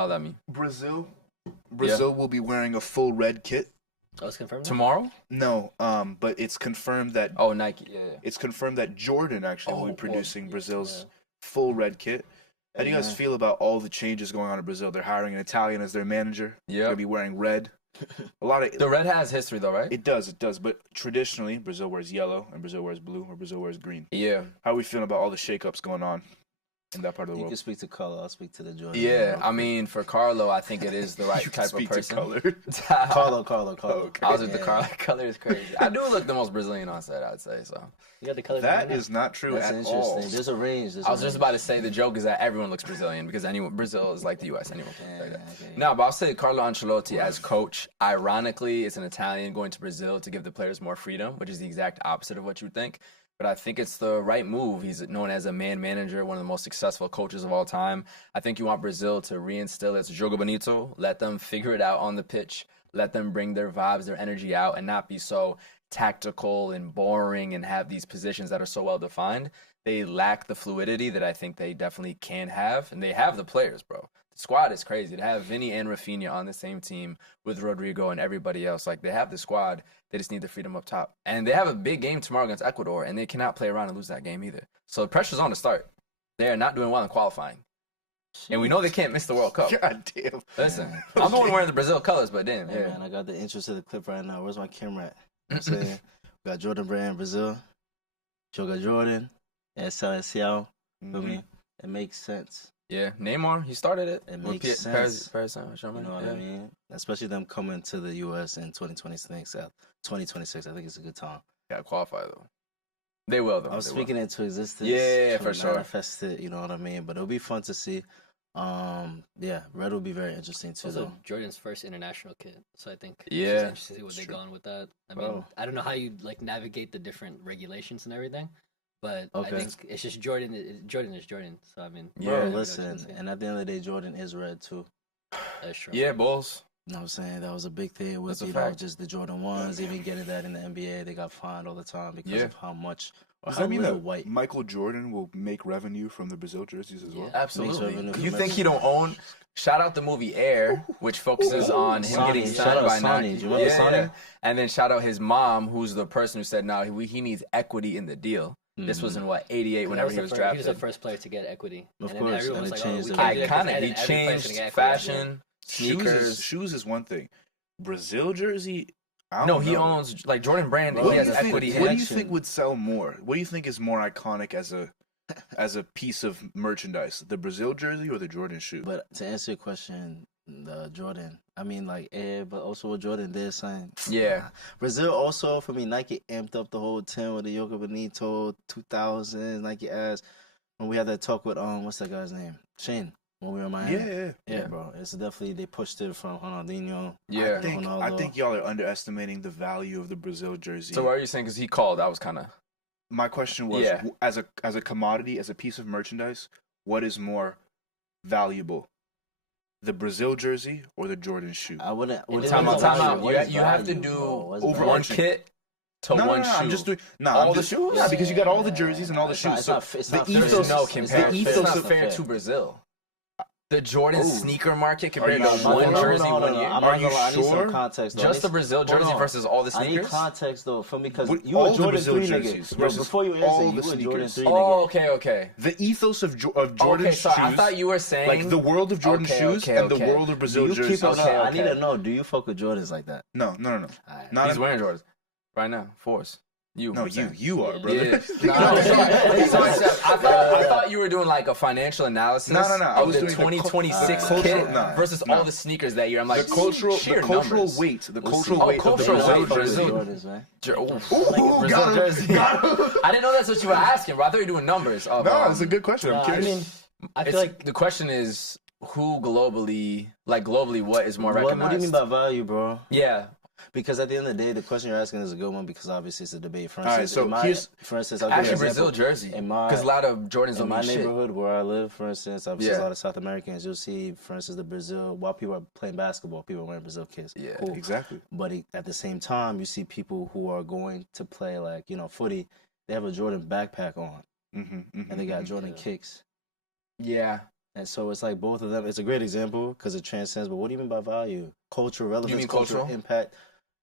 How that mean? Brazil will be wearing a full red kit. Oh, it's confirmed now? Tomorrow? No, but it's confirmed that Oh, Nike. Yeah. it's confirmed that Jordan actually will be Oh, producing well, Brazil's full red kit. How do you guys feel about all the changes going on in Brazil? They're hiring an Italian as their manager. Yeah. They'll be wearing red. A lot of The red has history though, right? it does. But traditionally, Brazil wears yellow, and Brazil wears blue, or Brazil wears green. Yeah. How are we feeling about all the shakeups going on in that part of the You world? can speak to color. I'll speak to the Jordan. Yeah, I mean, for Carlo, I think it is the right You can type of speak person. To color. Carlo. Okay. I was with the color is crazy. I do look the most Brazilian on set, I'd say. So You got the color. That is not true That's at interesting. all. There's a range. I was just about to say the joke is that everyone looks Brazilian because Brazil is like the U.S. Anyone can Yeah, like that. okay. No, but I'll say Carlo Ancelotti as coach. Ironically, it's an Italian going to Brazil to give the players more freedom, which is the exact opposite of what you would think. But I think it's the right move. He's known as a man manager, one of the most successful coaches of all time. I think you want Brazil to reinstill its jogo bonito, let them figure it out on the pitch, let them bring their vibes, their energy out, and not be so tactical and boring and have these positions that are so well defined. They lack the fluidity that I think they definitely can have, and they have the players, bro. The squad is crazy. To have Vinny and Rafinha on the same team with Rodrigo and everybody else, like they have the squad. They just need the freedom up top. And they have a big game tomorrow against Ecuador, and they cannot play around and lose that game either. So the pressure's on to start. They are not doing well in qualifying. And we know they can't miss the World Cup. God damn. Listen, I'm the one wearing the Brazil colors, but damn, Hey, yeah. man, I got the interest of the clip right now. Where's my camera at? You know what I'm saying? We got Jordan Brand, Brazil. Joga Jordan. Essa. Feel me? It makes sense. Yeah, Neymar, he started it. It with makes Paris sense. Saint-Germain. You know what I mean? Especially them coming to the U.S. in 2026. 2026, I think it's a good time. Got qualify though. They will though. I was They speaking into existence. Yeah, to for sure. manifest it, you know what I mean? But it'll be fun to see. Yeah, red will be very interesting too. Also, Though. Jordan's first international kid, so I think Yeah. it's interesting to see what they're true. going with that. I Bro. mean, I don't know how you like navigate the different regulations and everything, but Okay. I think it's just Jordan. Jordan is Jordan. So I mean, Yeah. Bro, Yeah. listen, and at the end of the day, Jordan is red too. That's true. Yeah, Bulls. You know what I'm saying? That was a big thing with, That's a you know, fact. just the Jordan 1s, even getting that in the NBA. They got fined all the time because Yeah. of how much, or Does how that mean little that white. Michael Jordan will make revenue from the Brazil jerseys as well? Yeah. Absolutely. revenue You from think he don't own? Shout out the movie Air, which focuses on him Sonny. getting Shout signed out by Sonny. Nike. Do you remember Sonny? And then shout out his mom, who's the person who said, "No, he needs equity in the deal." This Mm-hmm. was in what '88, whenever he was He was drafted. the first player to get equity. Of and then course, everyone and was it like, changed "Oh, we the can't do that 'cause Iconic. then He every player's changed gonna get equity." fashion, sneakers. Shoes is one thing. Brazil jersey, I No, don't he know. owns like Jordan Brand. Bro, He What do has you think? equity What in do it. you think would sell more? What do you think is more iconic as a piece of merchandise? The Brazil jersey or the Jordan shoe? But to answer your question, the Jordan, I mean, like Air, but also what Jordan did, son. Yeah. Brazil also, for me, Nike amped up the whole 10 with the Yoga Bonito, 2000, Nike ass. When we had that talk with, what's that guy's name? Shane, when we were in Miami. Yeah. Yeah, bro. It's definitely, they pushed it from Ronaldinho. Yeah. I think y'all are underestimating the value of the Brazil jersey. So what are you saying? Because he called. That was kind of. My question was, Yeah. as a commodity, as a piece of merchandise, what is more valuable, the Brazil jersey or the Jordan shoe? I wouldn't. It Time out. depends on You have to do over Overarching. one kit to one shoe. I'm just doing All I'm the just, shoes? Nah, because you got all the jerseys and all the It's shoes. not- So it's the not fair. There's ethos, no It's comparison. the It's ethos not of fair to Brazil. The Jordan Ooh. sneaker market Are compared you to sure? one No, jersey no, one no, year. I'm Are not you gonna lie, I need sure? some context, though. Just the Brazil jersey Hold on. versus all the I need sneakers. context though, for me, because What- you all a the Jordan Brazil 3 jerseys nigga. versus Before you all answer, the you a Jordan sneakers. 3 Oh, nigga. okay. the ethos of Jordan Okay, shoes, so I thought you were saying like the world of Jordan Okay, shoes okay, and the okay. world of Do Brazil you jerseys. keep up? Okay, I need okay. to know. Do you fuck with Jordans like that? No. Alright. Not he's wearing Jordans right now. Force. You. No, I'm saying. you are, brother. Yeah. I thought you were doing like a financial analysis No, I of was the doing the 2026 cultural- kit nah, versus nah. all the sneakers that year. I'm like, The cultural numbers. weight, the We'll cultural see. weight Oh, of the cultural Brazil weight, Fuck with jersey. Brazil. Jordans, man. Brazil got him, jersey. got him. I didn't know that's what you were asking, bro. I thought you were doing numbers. Of, No, it's a good question. I'm I curious. mean, I it's- feel like the question is who globally, what is more recognized? What do you mean by value, bro? Yeah. Because at the end of the day, the question you're asking is a good one because obviously it's a debate. For All right, instance, so I'll here's- give you an Actually, example. Brazil jersey. In my- Because a lot of Jordans In don't my mean shit. neighborhood where I live, for instance, I've seen Yeah. a lot of South Americans. You'll see, for instance, the Brazil, while people are playing basketball, people are wearing Brazil kits. Yeah. Cool. Exactly. But at the same time, you see people who are going to play, like, footy, they have a Jordan backpack on, and they got Jordan kicks. Yeah. And so it's like both of them. It's a great example because it transcends. But what do you mean by value? Cultural relevance, mean cultural cultural? impact.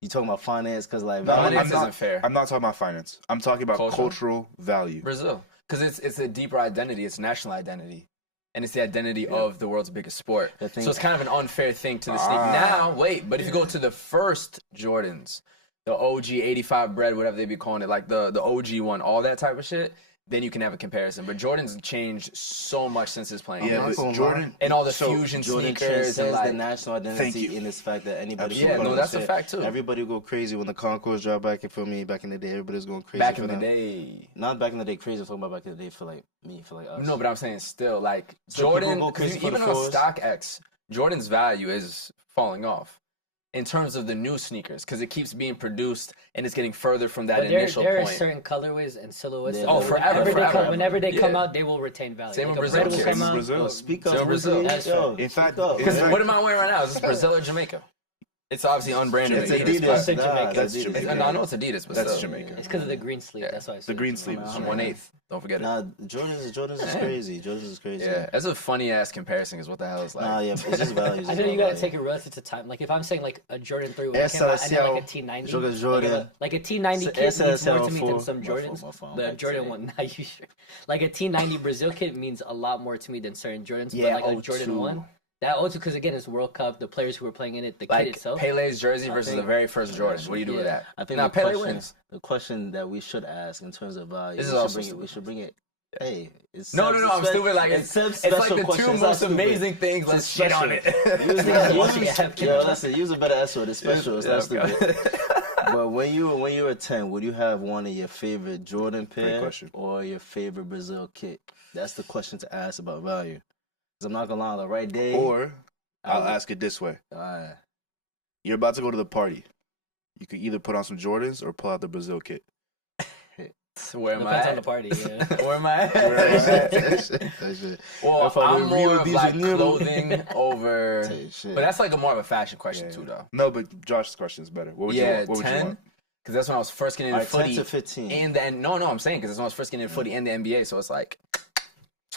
You talking about finance because like No, value. Finance isn't fair. I'm not talking about finance. I'm talking about cultural value. Brazil, because it's a deeper identity. It's national identity, and it's the identity of the world's biggest sport. The thing- So it's kind of an unfair thing to the sneak. Now, wait, but if you go to the first Jordans, the OG 85 bread, whatever they be calling it, like the OG one, all that type of shit, then you can have a comparison. But Jordan's changed so much since his playing. Yeah, not but gonna Jordan and all the so fusion Jordan sneakers and transcends like the national Thank identity you. in this fact that anybody. Absolutely. Yeah, no, that's a fact, too. Everybody would go crazy when the Concourse dropped back. For me, back in the day, everybody was going crazy. back for in the them. day. Not back in the day, crazy. I'm talking about back in the day for like me, for like us. No, but I'm saying still, like Still Jordan, people go crazy for even the on fours. StockX, Jordan's value is falling off in terms of the new sneakers because it keeps being produced and it's getting further from that But there initial are point. certain colorways and silhouettes. Yeah. that Oh, forever, Whenever they come Yeah. out, they will retain value. Same Like with a Brazil bread will kids. come Same with out. Brazil. Yo, speak up, So Brazil. That's Yo, fair. In fact, speak up. in Because fact- what am I wearing right now? Is this Brazil or Jamaica? It's obviously unbranded. It's Adidas, Adidas. but- Nah, Nah, that's Adidas. Jamaica. No, I know it's Adidas, but That's still. Jamaica. It's because of the green sleeve. Yeah. That's why I The green sleeve. I'm 1/8. Don't forget it. Nah, Jordans is crazy. Jordans is crazy. Yeah, that's a funny ass comparison. Is what the hell is like. Nah, yeah, it's just values. I know you gotta take it relative to time. Like if I'm saying like a Jordan 3 when it Essa came out, and then é like a o T90. jogo de Jordan. Like a T90 kit Essa means é more o to me than full- some my fault, Jordans. my fault. The I'm Jordan saying. one, not you sure. Like a T90 Brazil kit means a lot more to me than certain Jordans. Yeah, but like a 02. Jordan 1. That also because again it's World Cup, the players who were playing in it, the kit Like itself. Pele's jersey versus think- the very first Jordan. What do you do with Yeah. that? I think Nah, the Pele question, wins. the question that we should ask in terms of value, This is we should also bring it. stupid. We should bring it. Hey, it's No, Seb's I'm spe- stupid. Like it's Seb's it's like special the question. two It's not most stupid. amazing things. It's Let's shit on it. special. Use Yeah. listen, use a better S word. It's special. It's not Yeah, stupid. okay. But when you were 10, would you have one of your favorite Jordan pair question. or your favorite Brazil kit? That's the question to ask about value. Because I'm not gonna lie, on the right day, Or I'll would- ask it this way: uh, you're about to go to the party. You could either put on some Jordans or pull out the Brazil kit. Where am I Depends on at? the party. Yeah. Where am I at? that shit. Well, If I I'm were Rio more of de like Janeiro. clothing over. Tell you shit. But that's like a more of a fashion question Yeah. too, though. No, but Josh's question is better. What would you Yeah, want? What would you 10. want? Because that's when I was first getting All into right, 10 footy. to 15. And then no, I'm saying because that's when I was first getting into footy and the NBA. So it's like,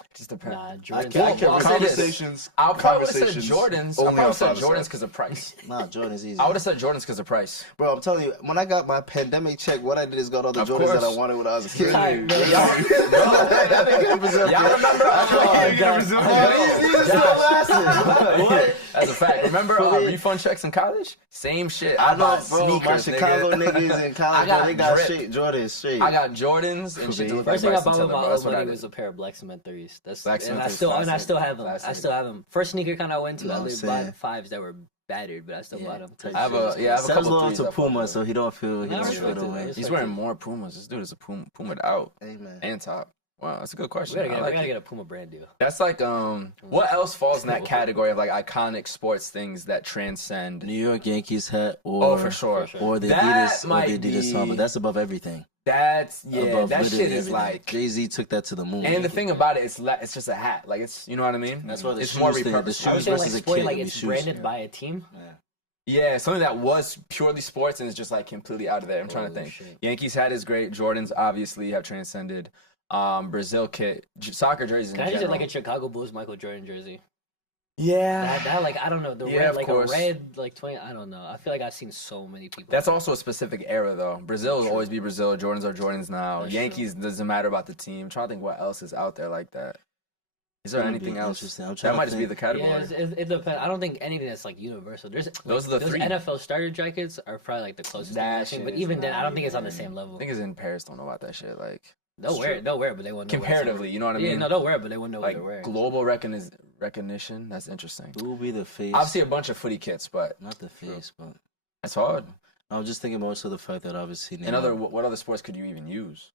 it just depends. Nah, I Jordan's can't- I'll say this. Conversations. I'll probably would have said conversations Jordans. I only probably on would said father's Jordans side. because of price. Nah, Jordan's easy. I would have said Jordans because of price. Bro, I'm telling you, when I got my pandemic check, what I did is got all the Of Jordans that I course. wanted when I was a kid. Tight, bro. Y'all remember? What? That's a fact. Remember For me- refund checks in college? Same shit. I know, bought bro. My sneakers, Chicago nigga. niggas in I college, got bro, they got drip. straight Jordans, straight. I got Jordans and shit to look like First thing I Bryson bought with Tiller, my bro. own That's what I money did. was a pair of Black Cement 3s. That's Black and Cement I 3s, still classic. have them. Classic. I still have them. First sneaker kind I went to, You know I what I'm literally saying? bought 5s that were battered, but I still bought them. I have a Seb's couple loyal threes to up Puma, on so he don't feel I feel respect it, away. man. He's wearing more Pumas. This dude is a Puma out Hey man, and top. Wow, that's a good We question. gotta, I get, like we gotta it. get a Puma brand deal. That's like what else falls in that category of like iconic sports things that transcend? New York Yankees hat or Oh, for sure. For sure. or the That Adidas might song, be- but that's above everything. That's Above that literally shit is everything. like. Jay-Z took that to the moon. And the thing about it, it's just a hat. Like it's, you know what I mean? That's why the it's shoes more thing- the repurposed. I would shoes say like versus a sport, kid like would be it's shoes. branded by a team. Yeah, something that was purely sports and is just like completely out of there. I'm trying to Oh, think. shit. Yankees hat is great. Jordans obviously have transcended. Brazil kit, soccer jerseys in Can I just general. get like a Chicago Bulls Michael Jordan jersey? yeah, That like I don't know the Yeah, red of like course. a red like 20. I don't know. I feel like I've seen so many people. that's also a specific era though. Brazil will always be Brazil. Jordans are Jordans now. That's Yankees doesn't matter about the team. I'm trying to think what else is out there like that. Is there That'd be anything else? interesting. I'm That trying to might just be think. the category. Yeah, it depends. I don't think anything that's like universal. There's Those are the those three. NFL starter jackets are probably like the closest thing That I've seen. shit But is even then, I don't not think it's on the even- same level. Niggas in Paris don't know about that shit. Like They'll wear it, but they won't know. what it's comparatively, you know what I Yeah, mean? no, they'll wear it, but they won't know what Like they're wearing. global recognition. That's interesting. Who will be the face? Obviously, a bunch of footy kits, but Not the face, but it's hard. I was just thinking also the fact that obviously And what other sports could you even use?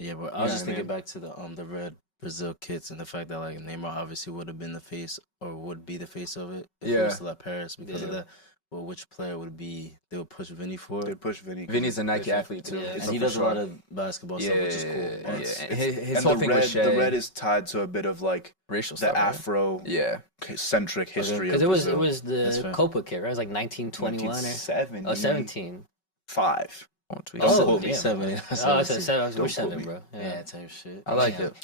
Yeah, but I Yeah, was just I thinking mean- back to the red Brazil kits and the fact that like Neymar obviously would have been the face or would be the face of it if he Yeah. was still at Paris because of Yeah. that. Well, which player would be? They would push Vinny for They'd it, push Vinny. Vinny's a Nike athlete too, Yeah. and So he for does a lot sure. of basketball stuff, which is cool. Yeah, And it's- yeah. His and whole the thing red, with Shea, the red is tied to a bit of like racial the stuff. right? Afro Yeah, centric history. Because of it was Brazil. That's the fair. Copa kit, right? It was like 1921 or 1975. 17. Won't tweet. Don't Oh, quote me. damn. 7. Oh, it's a 7. Don't Which quote 7, me. bro? Yeah, type shit. I like Damn. it.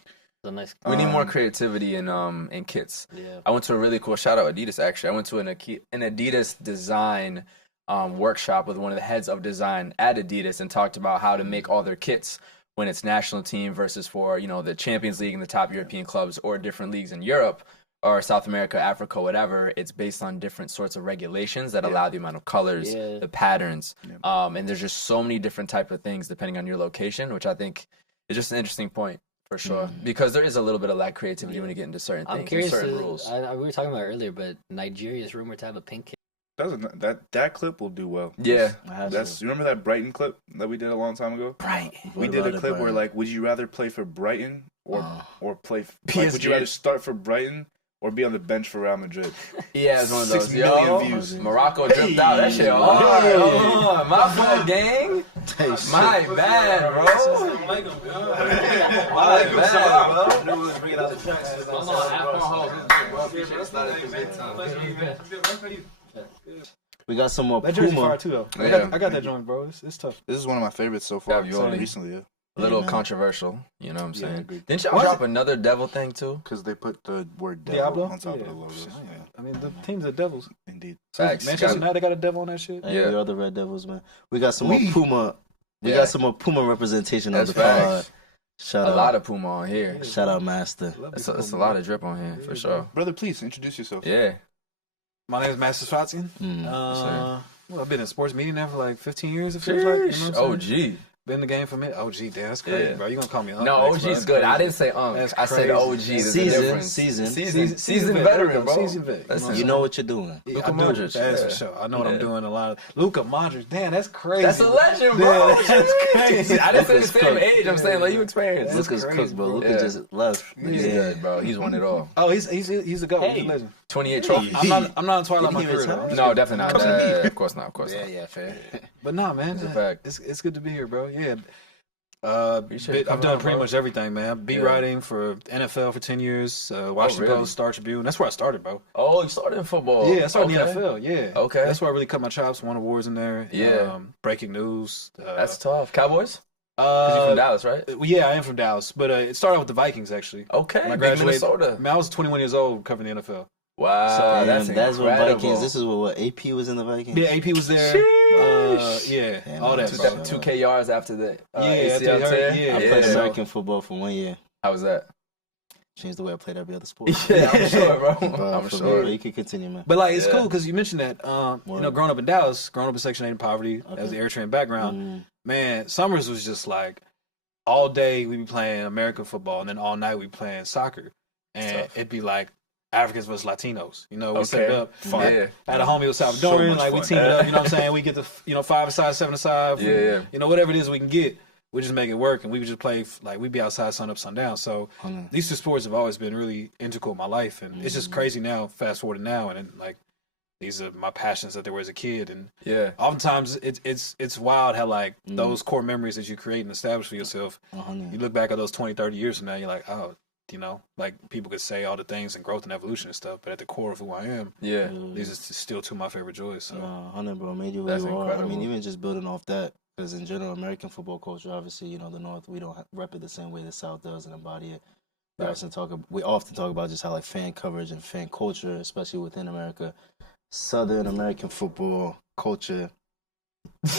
It's a nice. We need more creativity in kits. Yeah. I went to a really cool shout out Adidas actually. I went to an Adidas design workshop with one of the heads of design at Adidas and talked about how to make all their kits when it's national team versus for the Champions League and the top European clubs or different leagues in Europe or South America, Africa, whatever. It's based on different sorts of regulations that allow the amount of colors, the patterns, and there's just so many different type of things depending on your location, which I think is just an interesting point. For sure, because there is a little bit of lack creativity when you get into certain things, I'm curious. certain rules. We were talking about it earlier, but Nigeria is rumored to have a pink kit. That clip will do well. Yeah, You remember that Brighton clip that we did a long time ago? Brighton. We did a clip where like, would you rather play for Brighton or play? Like, would you rather start for Brighton or be on the bench for Real Madrid? Yeah, it's one of those. 6 million views. Morocco dripped out. That shit hard. Hold on. My fault, gang. My bad, bro. My bad, bro. We got some more That jersey Puma. fire too, though. Yeah. I got that joint, bro. It's tough. This is one of my favorites so far. Ravioli. Recently, yeah. A little man. controversial, you know what I'm Yeah, saying? agreed. Didn't y'all drop another devil thing too? Because they put the word Diablo devil on top Yeah. of the logos. Yeah, I mean, the teams are devils. indeed. Facts. Manchester United got a devil on that shit. Hey, Yeah. we are the Red Devils, man. We got some more Puma. We Yeah. got some more Puma representation on That's the pod. facts. Shout A out, lot of Puma on here. shout out, Master. It's a lot of drip on here, for sure. Brother, please introduce yourself. Yeah. My name is Master Fatien. Mm. Well, I've been in sports media now for like 15 years. It feels like. You know what I'm saying? OG. Been in the game for a minute. OG, damn, that's crazy, Yeah. bro. You gonna call me Unc? No, next, bro. OG's That's good. I crazy. didn't say That's I said crazy. OG. There's a Season, difference. season. Season vet, veteran, bro. Season vet. Listen, You know what you're doing. Yeah, Luka I do. Modric, That's yeah. for sure. I know what I'm Yeah. doing a lot of. Luka Modric, damn, that's crazy. That's a legend, bro. Yeah, What that's you mean? crazy. I didn't say the Luka's same cooked. age. I'm saying let you experience. That's Luka's crazy, cooked, bro. bro. Luka Yeah. just left. He's good, bro. He's won it all. Oh, he's a goat. He's a legend. 28 trophies. I'm not in twilight Did my he career retire? though. I'm just No, kidding. definitely not. Of course not. Of course not. Yeah, fair. But nah, man, It's a fact. it's good to be here, bro. Yeah. Appreciate you I've coming done on, pretty bro. much everything, man. Beat Yeah. writing for NFL for 10 years, Washington really? Post, Star Tribune. That's where I started, bro. Oh, you started in football. Yeah, I started in the Okay. NFL. Yeah. Okay. That's where I really cut my chops. Won awards in there. Yeah. Breaking news. That's tough. Cowboys? Because you're from Dallas, right? Yeah, I am from Dallas, but it started out with the Vikings actually. Okay. When I Big graduated, Minnesota. Man, I was 21 years old covering the NFL. Wow. Damn, that's that's what incredible. Vikings. This is what AP was in the Vikings. Yeah, AP was there. Yeah, Damn, all that. Two- bro. 2K yards after the Yeah, ACL after tear. he hurt, I yeah. played So- American football for 1 year. How was that? Changed the way I played every other sport. Yeah, I'm sure, bro. I'm sure. sure. You can continue, man. But like, it's Yeah. cool because you mentioned that. Growing up in Dallas, growing up in Section 8 in poverty, Okay. as the Air Train background, Mm. man, summers was just like all day we be playing American football, and then all night we playing soccer, and Tough. it'd be like Africans versus Latinos. You know, we set it Okay. up. Yeah. I had a homie with Salvadoran, much like we fun. teamed it up. You know what I'm saying? We get the 5 aside, 7 aside. Yeah. You know, whatever it is we can get. We just make it work, and we would just play like we'd be outside sun up, sun down. So these two sports have always been really integral in my life, and it's just crazy now. Fast forward to now, and then, like these are my passions that there were as a kid, and Yeah. oftentimes it's wild how like those core memories that you create and establish for yourself. You look back at those 20, 30 years from now, you're like, oh, you know, like people could say all the things and growth and evolution and stuff, but at the core of who I am, Yeah. these are still two of my favorite joys. So. No, 100, bro. Made you who That's you are. I incredible. mean, even just building off that, because in general, American football culture, obviously, you know, the North, we don't rep it the same way the South does and embody it. We often talk about just how like fan coverage and fan culture, especially within America, Southern American football culture. I'm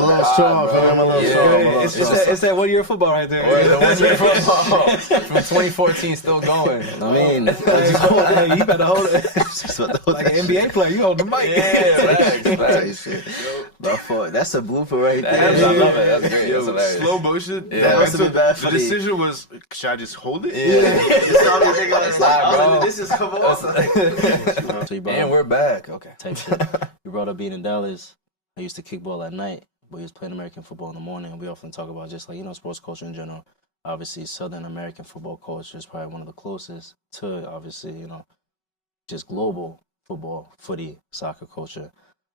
a little strong, fam. I'm a little strong. I'm a little strong. It's that 1 year of football right there. Wait, the 1 year football from 2014 still going. I mean, Hey, you better hold it just what the- like an NBA player. You hold the mic. Yeah, facts. My fault. That's a blooper right I there. love it. That's great. That's hilarious. Slow motion. Yeah. That must have been bad The for the decision was, should I just hold it? bro. This is come on. So you brought And up we're back. Okay. type shit. You brought up being in Dallas. I used to kick ball at night, but he was playing American football in the morning. And we often talk about just like, you know, sports culture in general. Obviously, Southern American football culture is probably one of the closest to, obviously, you know, just global football, footy, soccer culture.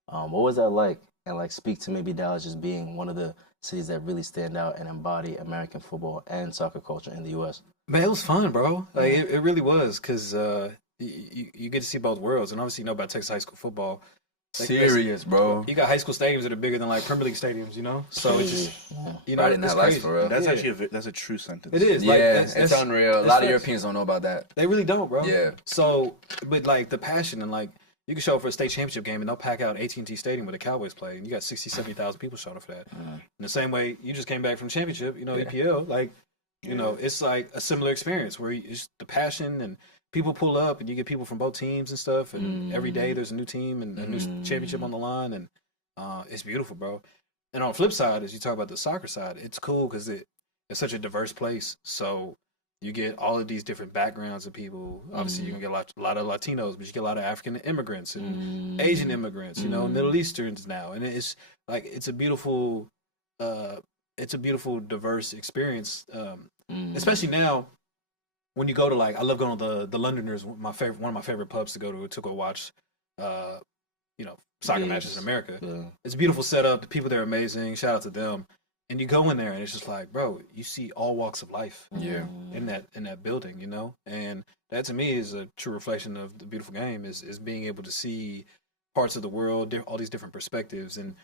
What was that like? And like speak to maybe Dallas just being one of the cities that really stand out and embody American football and soccer culture in the U.S. Man, it was fun, bro. Like it really was, because you get to see both worlds, and obviously you know about Texas high school football. Serious, bro. You got high school stadiums that are bigger than like Premier League stadiums, you know. So it's just, you know, Right in it's that life crazy. for real. That's Yeah. actually that's a true sentence. It is. Yeah, Like, it's unreal. A that's lot of facts. Europeans don't know about that. They really don't, bro. Yeah. So, but like the passion and like you can show up for a state championship game and they'll pack out AT&T Stadium where the Cowboys play, and you got 60, 70,000 people showing up for that. In the same way, you just came back from the championship, you know, EPL, like, you know, it's like a similar experience where it's the passion and people pull up and you get people from both teams and stuff, and every day there's a new team and a new championship on the line, and it's beautiful, bro. And on the flip side, as you talk about the soccer side, it's cool because it's such a diverse place. So you get all of these different backgrounds of people. Obviously, you're going to get a lot of Latinos, but you get a lot of African immigrants and Asian immigrants, you know, Middle Easterns now. And it's like, it's a beautiful, diverse experience. Especially now when you go to like, I love going to the Londoners, one of my favorite pubs to go watch, you know, soccer matches in America. Yeah. It's a beautiful setup. The people there are amazing. Shout out to them. And you go in there and it's just like, bro, you see all walks of life in that building, you know? And that to me is a true reflection of the beautiful game is being able to see parts of the world, all these different perspectives. And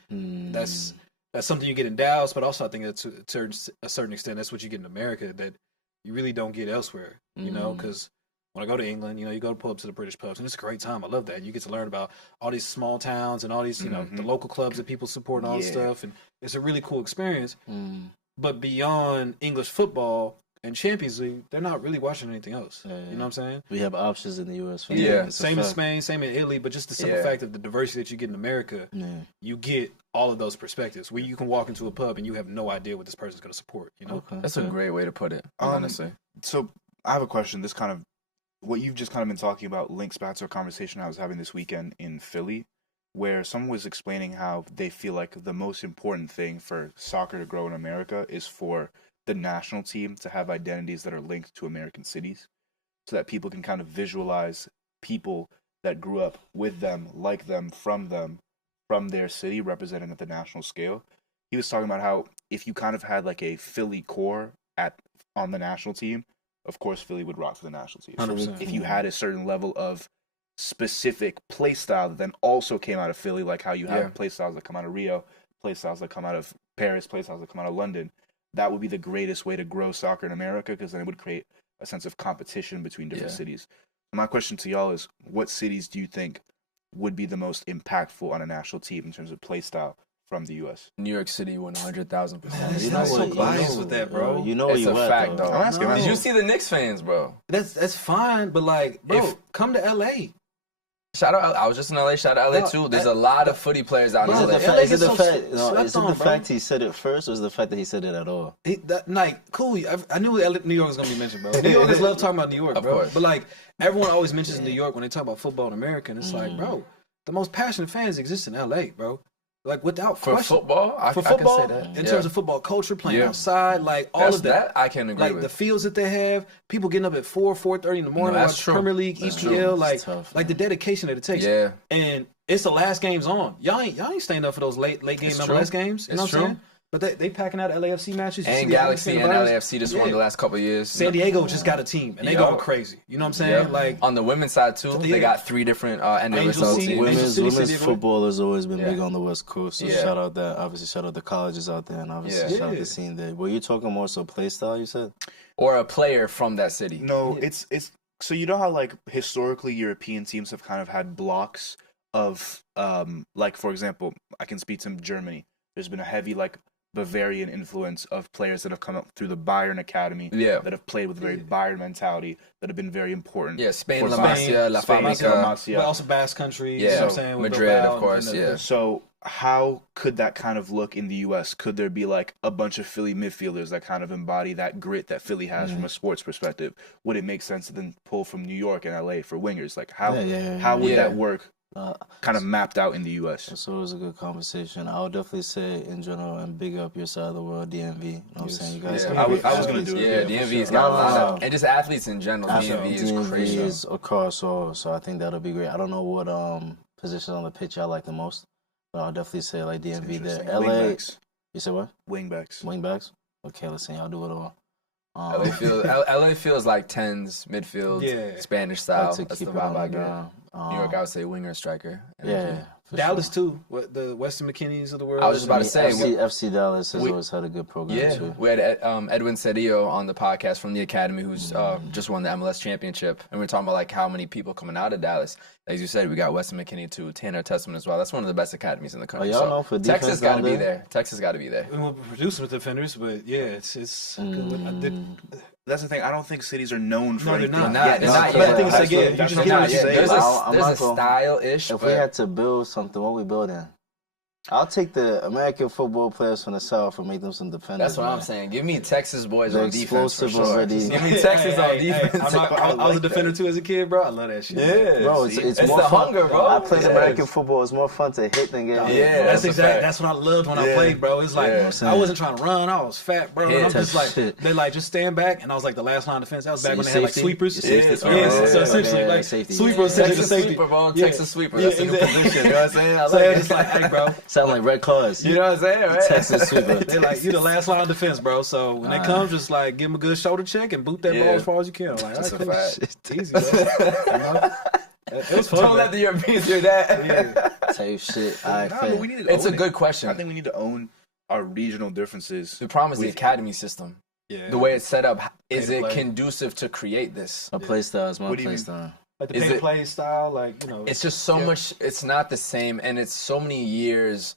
that's something you get in Dallas, but also I think that's to a certain extent, that's what you get in America that you really don't get elsewhere, you know? Because when I go to England, you know, you go to pull up to the British pubs, and it's a great time. I love that. You get to learn about all these small towns and all these, you know, the local clubs that people support and all this stuff, and it's a really cool experience. But beyond English football and Champions League, they're not really watching anything else. You know what I'm saying? We have options in the U.S. for Yeah. that. Same in Spain, same in Italy, but just the simple fact of the diversity that you get in America, you get all of those perspectives where you can walk into a pub and you have no idea what this person's going to support, you know? That's a great way to put it, honestly. So I have a question. This kind of what you've just kind of been talking about links back to a conversation I was having this weekend in Philly, where someone was explaining how they feel like the most important thing for soccer to grow in America is for the national team to have identities that are linked to American cities, so that people can kind of visualize people that grew up with them, like them, from their city, represented at the national scale. He was talking about how if you kind of had like a Philly core on the national team, of course, Philly would rock for the national team. 100%. If you had a certain level of specific play style that then also came out of Philly, like how you have play styles that come out of Rio, play styles that come out of Paris, play styles that come out of London, that would be the greatest way to grow soccer in America, because then it would create a sense of competition between different cities. My question to y'all is, what cities do you think would be the most impactful on a national team in terms of play style from the U.S.? New York City, 100,000%. It's not so biased with that, bro. You know where It's you a at, fact, though. though. I'm asking. Did you see the Knicks fans, bro? That's fine, but like, bro, come to LA. Shout out! I was just in LA. Shout out LA too. There's a lot of footy players out in Bro, LA. LA Is it gets the so fact? slept Is it on, the bro. fact he said it first, or is it the fact that he said it at all? Like, cool. I knew New York was gonna be mentioned, bro. New Yorkers love talking about New York, Of bro. course. But like, everyone always mentions New York when they talk about football in America, and it's like, bro, the most passionate fans exist in LA, bro. Like, without For question. football, I For can football, say that. in terms of football culture, playing Yeah. outside, like all That's of that. I can agree Like with. the fields that they have, people getting up at 4:30 in the morning, that's watch true. Premier League, That's EPL, true. like It's tough, like the dedication that it takes. Yeah. And it's the last games on. Y'all ain't staying up for those late game It's MLS true. games. You know It's what I'm true. saying? But they packing out LAFC matches. You see And the Galaxy Galaxy and Riders? LAFC just won the last couple of years. San Diego just got a team, and they Yup. going crazy. You know what I'm saying? Yeah. Like, on the women's side too, Yeah. they got 3 different NWSL Angel teams. City, Women's City, San Diego. football has always been Yeah. big on the West Coast. So Yeah. shout out that. Obviously, shout out the colleges out there, and obviously Yeah. shout out Yeah. the scene there. Were you talking more so play style? You said. Or a player from that city. No, it's so you know how like historically European teams have kind of had blocks of like, for example, I can speak to Germany. There's been a heavy like Bavarian influence of players that have come up through the Bayern Academy, Yeah. that have played with very Bayern mentality, that have been very important. Yeah, Spain, for La Spain, Masia, La Spain, Fábrica. La Masia. but also Basque Country. You Yeah. know what I'm saying? With Madrid, Bilbao of course, and yeah. So how could that kind of look in the U.S.? Could there be like a bunch of Philly midfielders that kind of embody that grit that Philly has from a sports perspective? Would it make sense to then pull from New York and L.A. for wingers? Like how would Yeah. that work? Kind of mapped out in the U.S. So it was a good conversation. I would definitely say in general and big up your side of the world, DMV. You know what I'm saying? You guys. Yeah. have great I was gonna athletes. do it. Yeah, Yeah, DMV's for got a sure. lot No. of, and just athletes in general. DMV is DMV crazy. is across all, so I think that'll be great. I don't know what position on the pitch I like the most, but I'll definitely say like DMV there. Interesting. LA. Wingbacks. You said what? Wingbacks. Wingbacks. Okay, let's see. I'll do it all. LA feels like 10s, midfield, Yeah. Spanish I style. like to That's keep the it on vibe I the get. ground. New York, I would say winger, striker. energy. Yeah, Dallas too. What the Weston McKinney's of the world. I was just about to say, FC Dallas has always had a good program too. We had Edwin Cedillo on the podcast from the academy, who's just won the MLS championship, and we are talking about like how many people coming out of Dallas. As you said, we got Weston McKinney too, Tanner Tessman as well. That's one of the best academies in the country. y'all know for Texas got to be down there. Texas got to be there. We won't produce with defenders, but yeah, it's good. That's the thing. I don't think cities are known for No, they're anything. not. They're not But I yet. think it's like, That's yeah, what- you that's just what get I'm what you saying. There's I'm a not gonna- style-ish. If we had to build something, what we building? I'll take the American football players from the South and make them some defenders. That's what I'm man. saying. Give me Texas boys They're on defense for explosive sure. already. Just give me Texas on defense. I was a defender too as a kid, bro. I love that shit. Yeah, Bro, it's it's more the fun. hunger, bro. I played Yes. American football. It's more fun to hit than get hit. Yeah, that's a exactly. fact. That's what I loved when I Yeah. played, bro. It's like Yeah. I wasn't trying to run. I was fat, bro. And Yeah. I'm just like Shit. they like just stand back, and I was like the last line of defense. That was back So when you they had like safety? sweepers. You safety? Yeah, Oh, so yeah, essentially yeah, like safety. sweeper, Yeah. essentially Texas safety. sweeper, bro. Yeah. Texas sweeper. Yeah, That's a new exactly. position. You know what I'm saying? I So like it's it. just like, hey, bro. Sound like red cars. You know what I'm saying, right? Texas sweeper. They like you the last line of defense, bro. So when they come, just like give them a good shoulder check and boot that Yeah. ball as far as you can. Like That's all a right, fact. cool. Easy, bro. You know? It was fun. Don't man. let the Europeans hear that. Yeah. Type shit. All right, Nah, but we fam. need to It's own a it. good question. I think we need to own our regional differences. The problem is the with- academy system. Yeah. The way it's set up, is to it play. conducive to create this? My play style is my What do you play mean? style. Like the Is pay to it- play style, like It's just so much. It's not the same, and it's so many years.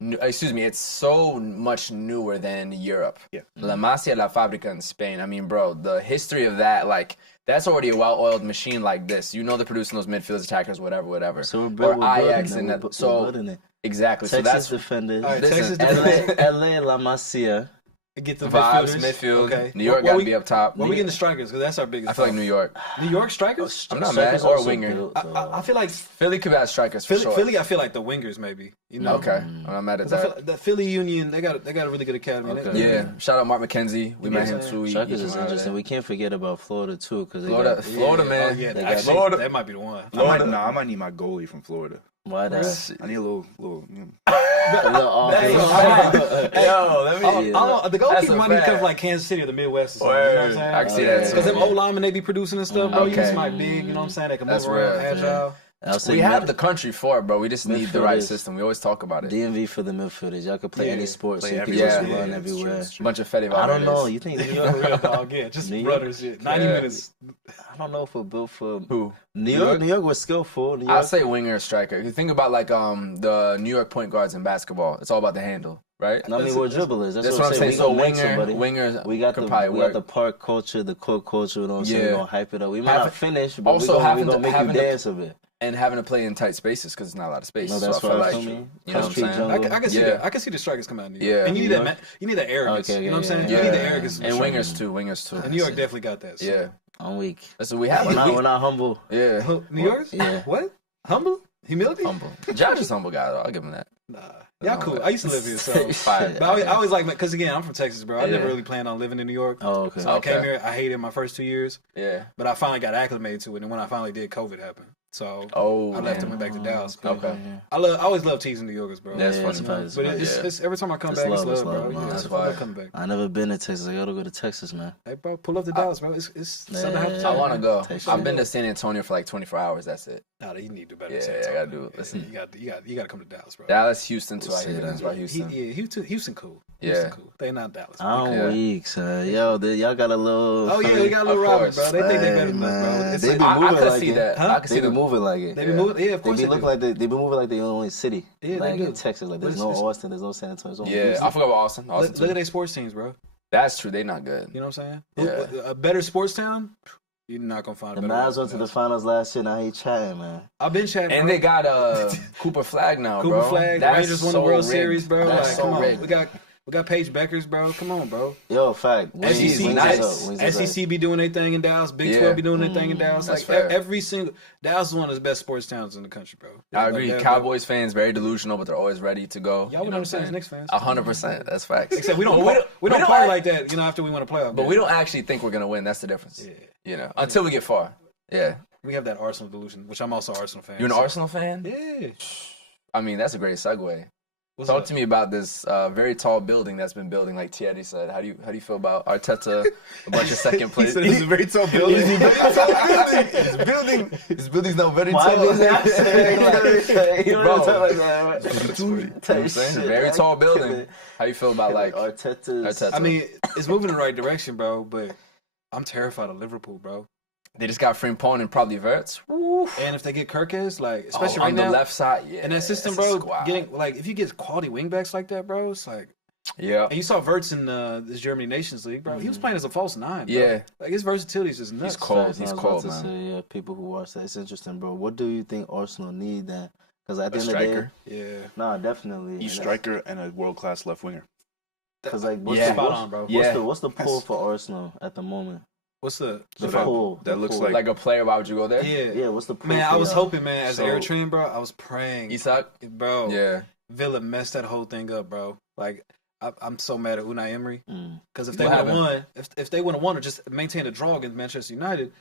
It's so much newer than Europe. Yeah. La Masia La Fábrica in Spain. I mean, bro, the history of that, like, that's already a well-oiled machine like this. You know they're producing those midfielders, attackers, whatever. So we're, Or building Ajax it. and We're that. So building it. exactly. Texas So that's defenders. All right, Listen, Texas LA La Masia. get the vibes, midfielders. midfield. Okay. New York Where got to we- be up top. Where we getting the strikers? Because that's our biggest. I feel like problem. New York. New York strikers. I'm not Strikers mad. Or a also winger. built, I feel like Philly could have strikers for Philly, sure. Philly. I feel like the wingers maybe. You know. Okay, I'm not mad at 'Cause I feel that. like the Philly Union, they got a really good academy. Okay. They- Yeah, shout out Mark McKenzie. We Yeah, met him yeah. too. Strikers He is came out of interesting. there. We can't forget about Florida too, because Florida, Yeah. man. Oh, yeah, They got actually, Florida. that might be the one. I might need my goalie from Florida. Why that? I need a little. Hey, yo, let me. The That's goalkeeper a might need to come fact. from like Kansas City or the Midwest or something. You know what I'm Word. saying? I can see that Because them too. old linemen, they be producing and stuff, bro. You Okay. just might big, you know what I'm saying? They can move That's around, real. agile. I'll say We have the country for it, bro. We just need the right Midfielders. system. We always talk about it. DMV for the midfielders. Y'all could play Yeah. any sport, so Play you can everywhere. just Yeah. run Yeah, it's true, everywhere. it's true. Bunch of Fetty I don't know. Valverdes. You think New For York? real, dog. Yeah, just New York? runners. 90 Yeah. minutes. I don't know if we're built for Who? New York. New York was skillful. New York. I'll say winger, striker. You think about like the New York point guards in basketball. It's all about the handle, right? I mean, we're dribblers. That's, That's what I'm saying. So We gonna make somebody. wingers We got could the probably we work. got the park culture, the court culture. You know what I'm saying? Yeah. We're gonna hype it up. We might Having- not finish, but also we having gonna to- make you having to- dance a bit. and having to play in tight spaces because it's not a lot of space. No, so that's I feel what I like, mean. you know what I'm Concrete saying? jungle. I can see Yeah. that. I can see the strikers come out in New York. Yeah. And you need New that. York? You need that arrogance. Okay, you know what I'm yeah, saying? yeah. You need the arrogance. And wingers too. And New York definitely got that. So. Yeah, I'm weak. that's what we have. We're not humble. Yeah, New York? Yeah. What? Humble? Humility? humble. Josh is humble guy though. I'll give him that. Nah. Y'all cool. I used to live here, so. Fire. But I always like, because again, I'm from Texas, bro. I Yeah. never really planned on living in New York. Oh, okay. So I came Okay. here. I hated my first 2 years, Yeah. but I finally got acclimated to it. And when I finally did, COVID happened. So Oh, I left man. and went back to Dallas. But Okay. I always love teasing New Yorkers, bro. That's Yeah, funny. it's fine, it's But fine. it's every time I come It's back, love, it's it's love, bro. love, man. Yeah, That's it's fun fire. coming back. I never been to Texas. I gotta go to Texas, man. Hey, bro, pull up to Dallas, bro. It's something to have to Yeah. talk I want to about. go. Take I've shit. been to San Antonio for like 24 hours. That's it. Nah, you need to do better. Yeah, than San I Antonio. gotta do it. Yeah, Listen. you got to come to Dallas, bro. Dallas, Houston too. I Say hear that. that's about Houston. Houston cool. Yeah. Houston cool. They not Dallas. bro. I'm Yeah. weak, son. Yo, y'all got a little. Oh yeah, they got a little Of Robert, course. bro. They think they better Hey, than us, bro. man. It's They like, be I moving could like see it. that. Huh? I could They see be that. moving like it. they be moving. Yeah, of They course be they look do. like they be moving like they only city. Yeah, they like do. in Texas, like But there's no Austin, there's no San Antonio. There's no Yeah, Houston. I forgot about Austin. Austin Look at too. their sports teams, bro. That's true. They not good. You know what I'm saying? Yeah. A better sports town, you're not gonna find. The a better Mavs one went to than the us. finals last year. Now he chatting, man. I've been chatting, And bro. they got Cooper Flag now, Cooper bro. Flag. That's Rangers won the so World rigged. Series, bro. That's Like, so come on, rigged. we got Paige Beckers, bro. Come on, bro. Yo, fact. Wings, SEC, wings nice. us up, wings us up. SEC be doing their thing in Dallas. Big Yeah. 12 be doing their thing in Dallas. That's Like fair. every single Dallas is one of the best sports towns in the country, bro. I Like, agree. that- Cowboys fans very delusional, but they're always ready to go. Y'all would understand as Knicks fans. 100%. That's facts. Except we don't But we don't don't party act- like that, you know, after we win a playoff. But game. we don't actually think we're gonna win. That's the difference. Yeah. You know, until we get far. Yeah. We have that Arsenal delusion, which I'm also an Arsenal fan. You're an so- Arsenal fan? Yeah. I mean, that's a great segue. What's Talk up? to me about this very tall building that's been building, like Thierry said. How do you feel about Arteta? A bunch of second He place. said it's a very tall building. This building's not very Why tall. is that saying like, you know what I'm Bro. talking about? You know what I'm saying? Very tall building. How you feel about like Arteta's? Arteta? I mean, it's moving in the right direction, bro. But I'm terrified of Liverpool, bro. They just got Frimpong and probably Verts. And if they get Kirkes, like especially right on now, the left side, yeah. in that system, it's a bro, squad. getting like if you get quality wingbacks like that, bro, it's like. Yeah. And you saw Verts in this Germany Nations League, bro. He was playing as a false nine. Bro. Yeah. Like his versatility is just nuts. He's cold. Facts, He's I was cold, about to man. say, yeah, people who watch that, it's interesting, bro. What do you think Arsenal need then? Because at the A end of the day, striker. Yeah. nah, definitely. You striker and a world class left winger. Because like, what's Yeah. the, Spot what's, on, bro. Yeah. what's the pull for Arsenal at the moment? What's the So The pull. that looks pull. like, Like a player, why would you go there? yeah. Yeah, what's the pull? Man, I for was y'all? hoping, man, as So- Air Train, bro, I was praying. Isak? Bro, Yeah. Villa messed that whole thing up, bro. Like, I'm so mad at Unai Emery. Mm. Because if they What would have happened? won, if they would have won or just maintained a draw against Manchester United,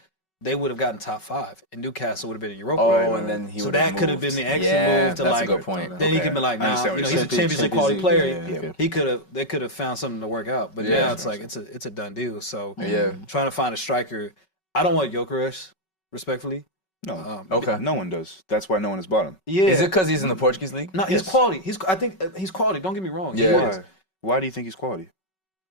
they would have gotten top 5. And Newcastle would have been in Europa. Oh, Right, and right. then he So would that could have been the exit yeah, move to that's like. a good point. Then he could be like, I nah, understand what he's you're a saying. Champions League quality Champions player. League, yeah. He could have. They could have found something to work out. But Yeah. now it's like it's a done deal. So Yeah. trying to find a striker. I don't want Gyökeres, respectfully. no, Okay. no one does. That's why no one has bought him. Yeah. Is it because he's in the Portuguese league? No, he's Yes. quality. I think he's quality. Don't get me wrong. He Yeah. is. Why do you think he's quality?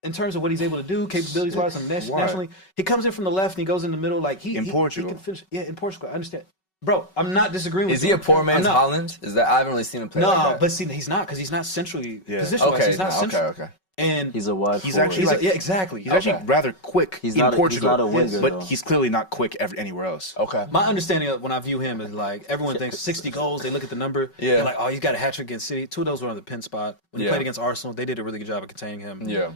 In terms of what he's able to do, capabilities wise, Why? nationally, he comes in from the left and he goes in the middle. Like In Portugal. he can finish. Yeah, in Portugal, I understand. Bro, I'm not disagreeing with Is you. he a poor I'm man's not. Holland? Is that I haven't really seen him play No, like that. but see, he's not because he's not centrally Yeah. positioned. Okay, He's not okay, central. okay. And He's a wide He's forward. actually like- yeah, exactly. He's actually rather quick He's in not a- he's Portugal, not a winger, but though. he's clearly not quick anywhere else. Okay. My understanding of when I view him is like everyone thinks 60 goals. They look at the number. Yeah. They're like, oh, he's got a hat trick against City. 2 of those were on the pin spot. When he Yeah. played against Arsenal, they did a really good job of containing him. Yeah.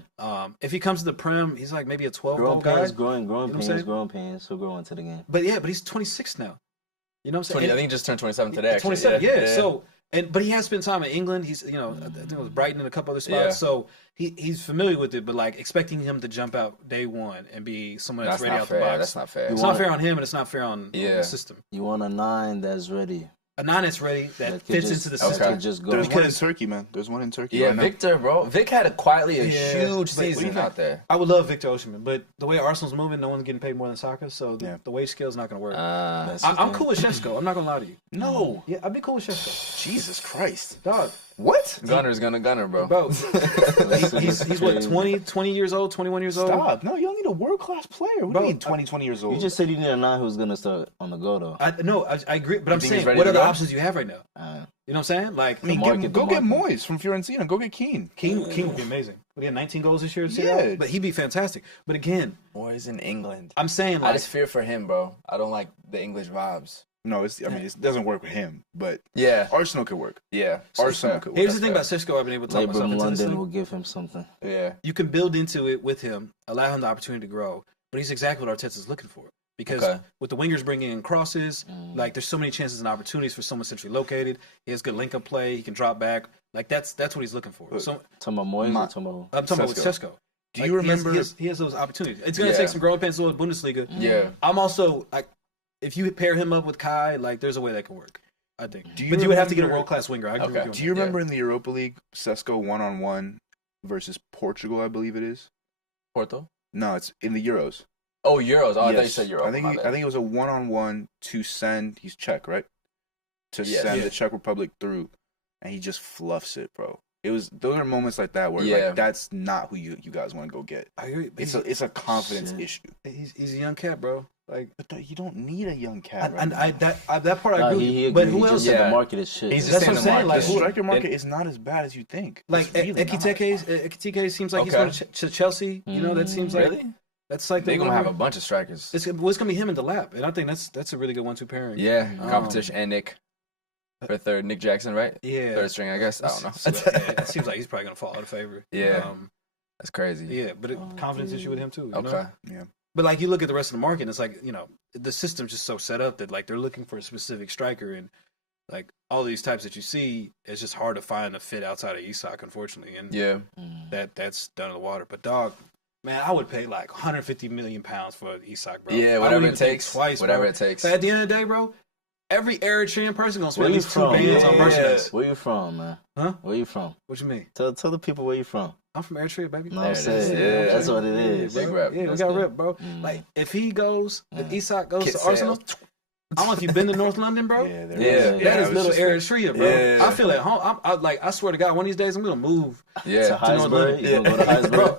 If he comes to the Prem, he's like maybe a 12 goal growing guy. pains, growing You know what I'm pains, saying? growing pains. He'll grow into the game. But he's 26 now. You know what I'm saying? 20, I think he just turned 27 today. Actually. 27. Yeah. So but he has spent time in England. He's I think it was Brighton and a couple other spots. Yeah. So he's familiar with it. But like expecting him to jump out day one and be someone that's, that's ready not out fair. the box. That's not fair. It's not fair on him, and it's not fair on Yeah. the system. You want a 9 that's ready. A 9 that's ready that That could fits just- into the that system. could just go. There's one in Because- Turkey, man. There's one in Turkey. Yeah, right now. Victor, bro. Vic had quietly a Yeah, huge but what do you season think? out there. I would love Victor Osimhen, but the way Arsenal's moving, no one's getting paid more than Saka, so Yeah. the wage scale is not going to work. That's the I'm thing. cool with Shevko. I'm not going to lie to you. No, Yeah, I'd be cool with Shevko. Jesus Christ. Dog, What? Gunner's gonna gunner, bro. bro. he's what, Crazy. 20 years old, 21 years old? Stop. No, you don't need a world class player. What Bro, do you mean 20 years old? You just said you need a 9 who's gonna start on the go though. I agree, but I'm think he's saying, ready what to other go? options do you have right now? You know what I'm saying? Like, I mean, market, go the get market. Moyes from Fiorentina. Go get Keane. King would be amazing. But he had 19 goals this year at City, Yeah. but he'd be fantastic. But again, Boys in England. I'm saying, I like, just fear for him, bro. I don't like the English vibes. No, it doesn't work with him, but Yeah, Arsenal could work. yeah. Arsenal could work. here's the thing about Cisco I've been able to talk Labor myself in into this London thing. will give him something. Yeah, You can build into it with him, allow him the opportunity to grow. But he's exactly what Arteta's looking for. Because Okay. with the wingers bringing in crosses, like there's so many chances and opportunities for someone centrally located. He has good link-up play. He can drop back. Like that's what he's looking for. So Talking about Moyes My- or talking about I'm talking about with Sesko. Sesko. Do you remember? He has those opportunities. It's going to Yeah. take some growing pains with Bundesliga. yeah. I'm also like, if you pair him up with Kai, like there's a way that can work. I think. Do you But you would have to get a remember- world-class winger. I agree Okay. with Do you. you on that. remember in the Europa League, Sesko 1-on-1 versus Portugal? I believe it is. Porto. No, it's in the Euros. Oh, Euros. Oh, I thought you Yes. said Euro. I think it was a 1-on-1 to send. He's Czech, right? To Yes. send Yeah. the Czech Republic through, and he just fluffs it, bro. Those are moments like that where Yeah. like that's not who you guys want to go get. I agree. But It's a confidence Shit. issue. he's a young cat, bro. Like, But you don't need a young cat. and right now. that part I Nah, agree. he with. But agreed. who He else? just said Yeah. the market is shit. He's just That's saying what the I'm saying, market. the like, striker market It- is not as bad as you think. Like It's really not. Ekitike seems like he's Okay. going to Chelsea. You know, that seems like Really? that's like They're the gonna have a move. bunch of strikers. It's going to be him and Delap, and I think that's a really good 1-2 pairing. Yeah, competition and Nick for third. Nick Jackson, right? Yeah. Third string, I guess. I don't know. It seems like he's probably going to fall out of favor. Yeah. That's crazy. Yeah, but confidence issue with him too. You know? Okay. Yeah. But like you look at the rest of the market, and it's like, you know, the system's just so set up that like they're looking for a specific striker, and like all these types that you see, it's just hard to find a fit outside of Isak, unfortunately, and Yeah. that's done in the water. But dog, man, I would pay like 150 million pounds for Isak, bro. Yeah, I whatever wouldn't it even think takes. twice, Whatever bro. it takes. But at the end of the day, bro, every Eritrean person gonna spend Where at you least 2 from? bands on Yeah. merchandise. Where you from, man? Huh? Where you from? What you mean? Tell the people where you from. I'm from Eritrea, baby. No, There I'm it is. saying Yeah. that's what it is. Big bro. rep. Yeah, we That's got good. rep, bro. Like if he goes, if Isak goes Kit to Arsenal, sales. I don't know if you've been to North London, bro. Yeah, there Yeah. is. That I is was little just there. Eritrea, bro. Yeah. I feel at home. I swear to God, one of these days I'm gonna move. To Yeah. Heisbury, you gonna go to Heisbury? Bro,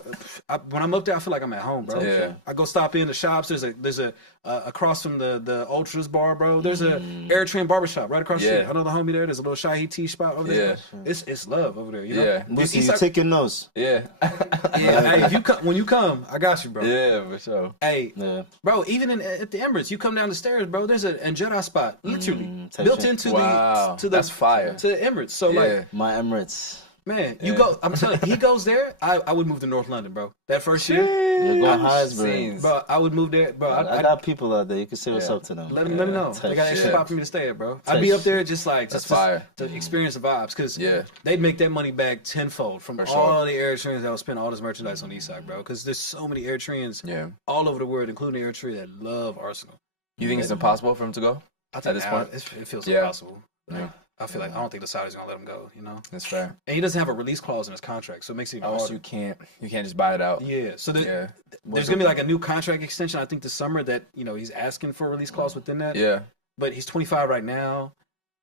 when I'm up there, I feel like I'm at home, bro. Yeah. I go stop in the shops. There's a across from the Ultras bar, bro. There's a Eritrean barbershop right across the street. Yeah. I know the homie there. There's a little Shahi tea spot over there. Yeah. It's love over there. You know? Yeah. Lucy, you Isak- taking notes? Yeah. Yeah, hey, if you come, when you come, I got you, bro. Yeah, for sure. Hey, Yeah. bro, even at the Emirates, you come down the stairs, bro. There's an Anjera spot, literally type built shit. into Wow. the That's fire. to the Emirates. So Yeah. like, My Emirates. man, you go. I'm telling you, he goes there. I would move to North London, bro. That first year, You're going Heisbury. Scenes. bro, I would move there, bro. I got people out there. You can say what's Yeah. up to them. Let them know. Type They got extra shit. spot for me to stay at, bro. Type I'd be up there just like That's just fire. to experience the vibes, because Yeah. they'd make that money back tenfold from For all sure. the Eritreans that will spend all this merchandise on the East Side, bro. Because there's so many Eritreans Yeah. all over the world, including Eritrea, that love Arsenal. You think it's impossible for him to go? I At think this now point? it feels Yeah. impossible. Like, Yeah. I feel like I don't think the Saudis gonna let him go. You know, That's fair. and he doesn't have a release clause in his contract, so it makes it even Oh, so harder. you can't just buy it out. Yeah, so Yeah. there's gonna be like a new contract extension. I think this summer that he's asking for a release clause within that. Yeah. But he's 25 right now.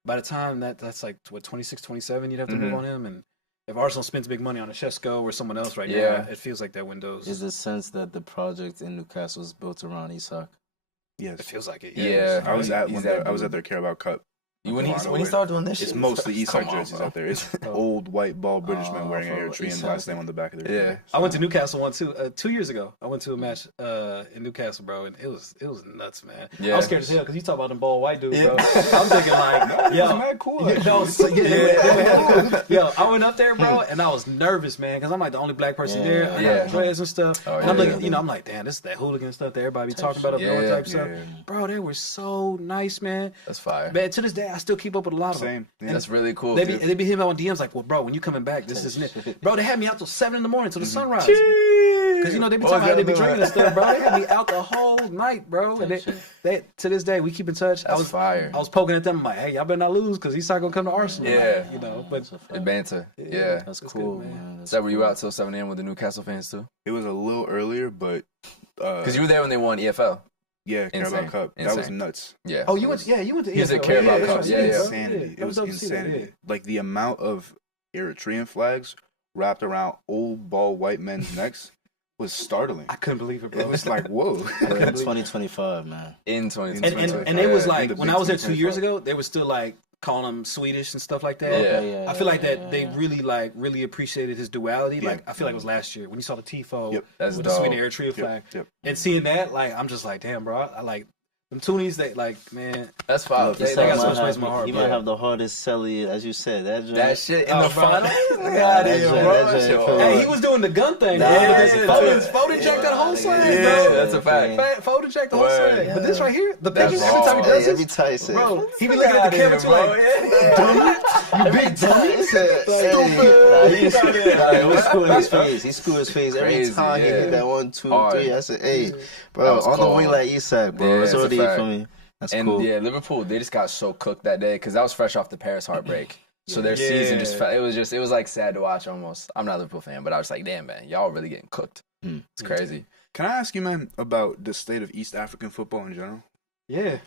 By the time that's like what 26, 27, you'd have to move Mhm. on him. And if Arsenal spends big money on a Shesko or someone else right Yeah. now, it feels like that window's. Is the sense that the project in Newcastle is built around Isak? Yes. It feels like it. Yeah. I was at He's one. that I was dude. at their Carabao Cup. When he Toronto, when he where started doing this shit, It's mostly come Isak on, jerseys bro. out there. It's old white bald British men wearing a for Eritrean Isak. last name on the back of their Yeah. shirt. I went to Newcastle one too 2 years ago. I went to a match in Newcastle, bro, and it was nuts, man. I Yeah. was scared as hell because you talk about them bald white dudes, Yeah. bro. I'm thinking like, It was mad cool. Yeah, no, actually. so, yeah, they were cool. Yo, I went up there, bro, and I was nervous, man, because I'm like the only black person Yeah. there. I Yeah. got dreads and stuff. Oh, and I'm yeah. looking, I'm like, damn, this is that hooligan stuff that everybody be talking about up shit. north Yeah. type stuff. Yeah. Bro, they were so nice, man. That's fire. Man, to this day, I still keep up with a lot of them. Same. Yeah. That's really cool. They dude. be hitting me on DMs like, well, bro, when you coming back, this isn't it. Bro, they had me out till 7 in the morning till the sunrise. Because, they be What talking was about how they that be doing? drinking and stuff, bro. They had me out the whole night, bro. And they to this day, we keep in touch. That's fire. I was poking at them. I'm like, hey, y'all better not lose because he's not going to come to Arsenal. Yeah. Like, but The banter. Yeah. That's That's cool, good, man. man. That's So were you out till 7 a.m. with the Newcastle fans too? It was a little earlier, but Because you were there when they won EFL. yeah, Carabao Insane. Cup. That was Insane. nuts. Yeah. oh, you went to He was at Carabao Cup. It was Yeah, yeah. insanity. It was dope to see that, insanity. yeah. Like the amount of Eritrean flags wrapped around old bald white men's necks was startling. I couldn't believe it, bro. It was like, whoa. in 2025, man. In 2020. and they was Yeah, like, the when big I was there 2 years 2025. ago, they were still like calling him Swedish and stuff like that. Yeah. I feel like that yeah, they yeah. really appreciated his duality. Yeah. Like I feel like it was last year when you saw the Tifo Yep. That's with dope. the Sweden Eritrea flag, Yep. and seeing that, like I'm just like, damn, bro, I like them Toonies. They like, man, That's fire. Look, they Isak got so might much space in my heart. He bro. might have the hardest celly, as you said. That shit in Oh, the bro. final. That God, joint- bro. that That joint shit feel hard. Hey, he was doing the gun thing, Nah, bro. yeah, Because yeah. Foden jacked that whole side, Yeah, bro. that's a fact. Foden jacked the whole Word. side. But this right here, the That's pictures every time he hard. does Hey, every this, time he said, bro, he be looking at the camera too, like, you big dummy. He said, he screwed his face. He screwed his face every Crazy, time he yeah. hit that 1, 2, Hard. 3. I said, hey, That bro, was on the cold. wing like Isak, bro. Yeah, It's it's a already fact. for me. That's And cool. yeah, Liverpool, they just got so cooked that day because that was fresh off the Paris heartbreak. So their season just felt, it was like sad to watch almost. I'm not a Liverpool fan, but I was like, damn, man, y'all really getting cooked. It's crazy. Can I ask you, man, about the state of East African football in general? yeah.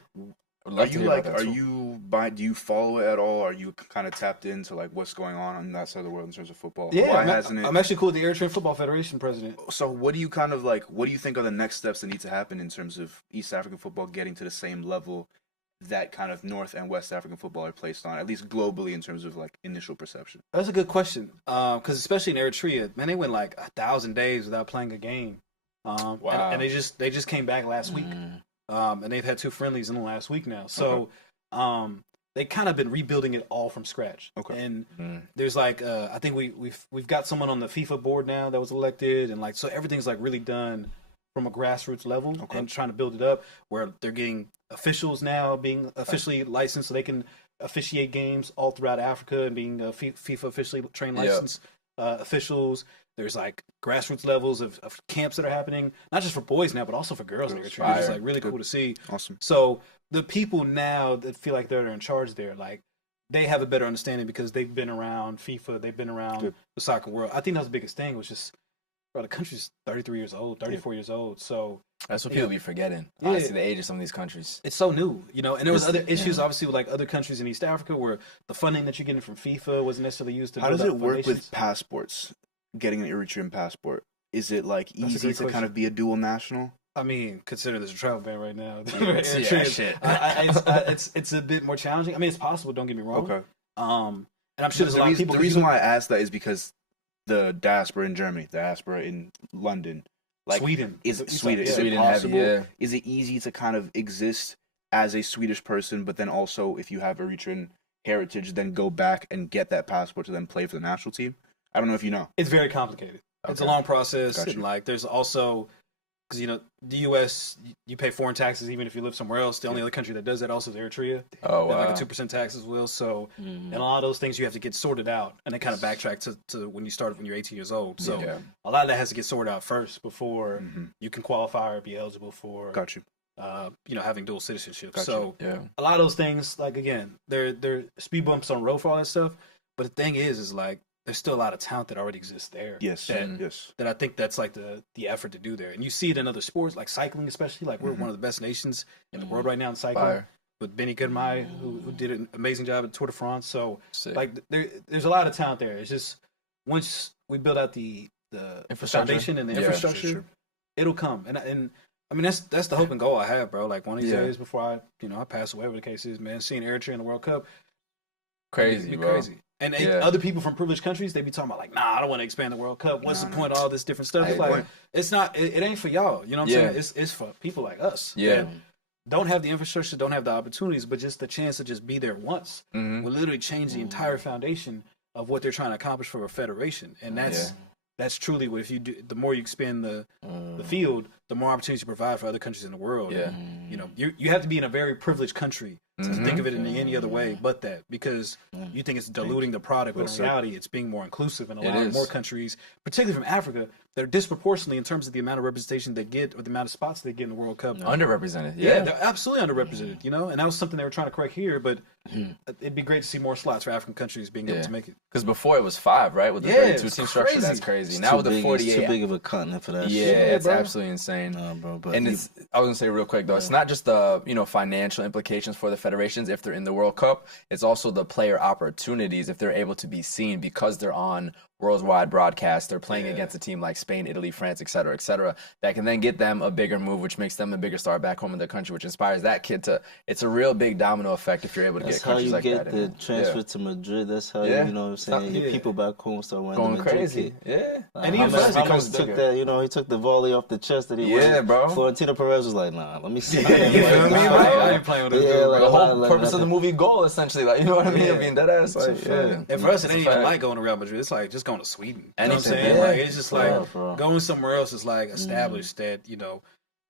Would Are love to you hear like, about that are too. you do you follow it at all? Are you kind of tapped into like what's going on that side of the world in terms of football? Yeah, Why I'm, hasn't it? I'm actually cool with the Eritrean Football Federation president. So what do you kind of like? What do you think are the next steps that need to happen in terms of East African football getting to the same level that kind of North and West African football are placed on, at least globally in terms of like initial perception? That's a good question. Because especially in Eritrea, man, they went like 1,000 days without playing a game. Wow. And they just came back last week. And they've had 2 friendlies in the last week now. So they kind of been rebuilding it all from scratch. Okay. And there's like I think we've got someone on the FIFA board now that was elected, and like so everything's like really done from a grassroots level and trying to build it up where they're getting officials now being officially licensed so they can officiate games all throughout Africa and being FIFA officially trained Yep. licensed officials. There's like grassroots levels of camps that are happening, not just for boys now, but also for girls in Eritrea. Fire. It's like really cool to see. Awesome. So the people now that feel like they're in charge there, like they have a better understanding because they've been around FIFA, they've been around the soccer world. I think that was the biggest thing was just, bro, the country's 33 years old, 34 years old. So that's what people be forgetting. Yeah. Honestly, the age of some of these countries. it's so new, you know. And there was other issues, obviously, with like other countries in East Africa where the funding that you're getting from FIFA wasn't necessarily used to. How does build it up work foundations. with passports? Getting an Eritrean passport, is it like That's a easy great to kind question. of be a dual national? I mean, consider there's a travel ban right now. Yeah, shit. It's a bit more challenging. I mean, it's possible. Don't get me wrong. Okay. And I'm sure there's a lot of people. The reason why I asked that is because the diaspora in Germany, the diaspora in London, like Sweden is Yeah. Sweden. Is it Sweden heavy, possible? yeah. Is it easy to kind of exist as a Swedish person, but then also if you have Eritrean heritage, then go back and get that passport to then play for the national team? I don't know if you know. It's very complicated. It's a Okay. long process, Gotcha. and like there's also because you know the U.S. you pay foreign taxes even if you live somewhere else. The only other country that does that also is Eritrea. Oh They have wow. like a 2% tax as well. So Mm. and a lot of those things you have to get sorted out, and then kind of backtrack to when you started when you're 18 years old. So Yeah. a lot of that has to get sorted out first before Mhm. you can qualify or be eligible for Got you. you know having dual citizenship. Gotcha. So Yeah. a lot of those things, like again, they're speed bumps on the road for all that stuff. But the thing is like there's still a lot of talent that already exists there. Yes. That, Yes. that I think that's like the effort to do there. And you see it in other sports, like cycling, especially. Like we're one of the best nations in the world right now in cycling. Fire. With Benny Goodmai, who did an amazing job at Tour de France. So Sick. like there's a lot of talent there. It's just once we build out the Infrastructure. foundation and the Yeah. infrastructure, Sure. it'll come. And I mean that's the hope and goal I have, bro. Like one of these Yeah. days before I pass away, whatever the case is, man, seeing Eritrea in the World Cup, Crazy, it'd be bro. crazy. And Yeah. other people from privileged countries, they be talking about like, nah, I don't want to expand the World Cup. What's the point of all this different stuff? Hey, It's like point. it's not. It ain't for y'all. You know what I'm Yeah. saying? It's for people like us. Yeah. that don't have the infrastructure, don't have the opportunities, but just the chance to just be there once Mhm. will literally change the entire foundation of what they're trying to accomplish for a federation. And that's truly what if you do. The more you expand the field, the more opportunities you provide for other countries in the world. Yeah. You know, you have to be in a very privileged country to Mhm. think of it in any other way but that, because you think it's diluting the product, but Well in said. reality, it's being more inclusive and It allowing is. more countries, particularly from Africa, that are disproportionately in terms of the amount of representation they get or the amount of spots they get in the World Cup. Underrepresented. Yeah, Yeah. they're absolutely underrepresented, you know, and that was something they were trying to correct here. But it'd be great to see more slots for African countries being able Yeah. to make it. Because before it was 5, right? With the Yeah, 32 it's team structure, that's crazy. crazy. Now with the It's 48, too big of a continent for that. yeah, shit. it's bro. absolutely insane. Nah, bro. But And it's, I was gonna say real quick though, it's not just the financial implications for the federations if they're in the World Cup. It's also the player opportunities if they're able to be seen because they're on worldwide broadcast. They're playing against a team like Spain, Italy, France, et cetera, that can then get them a bigger move, which makes them a bigger star back home in their country, which inspires that kid to. It's a real big domino effect if you're able to that's get how countries you like get that. the in. transfer Yeah. to Madrid. That's how Yeah. you know what I'm saying. Your Yeah. people back home start wearing Going the Madrid crazy. kit. Yeah. And even James us becomes took bigger. that, he took the volley off the chest that he Yeah, won. bro. Florentino Perez was like, nah, let me see. You feel me? Nah, Like, bro. I ain't playing with this Yeah, dude, like, bro. The whole like purpose of the movie Goal, essentially, like, you know what I mean? Yeah. Being dead ass, like, It's a yeah. fact. And for us, it It's ain't a even fact. like going to Real Madrid. It's like just going to Sweden. You know what I'm Anything, saying? yeah. Like it's just like Yeah, bro. going somewhere else is like established that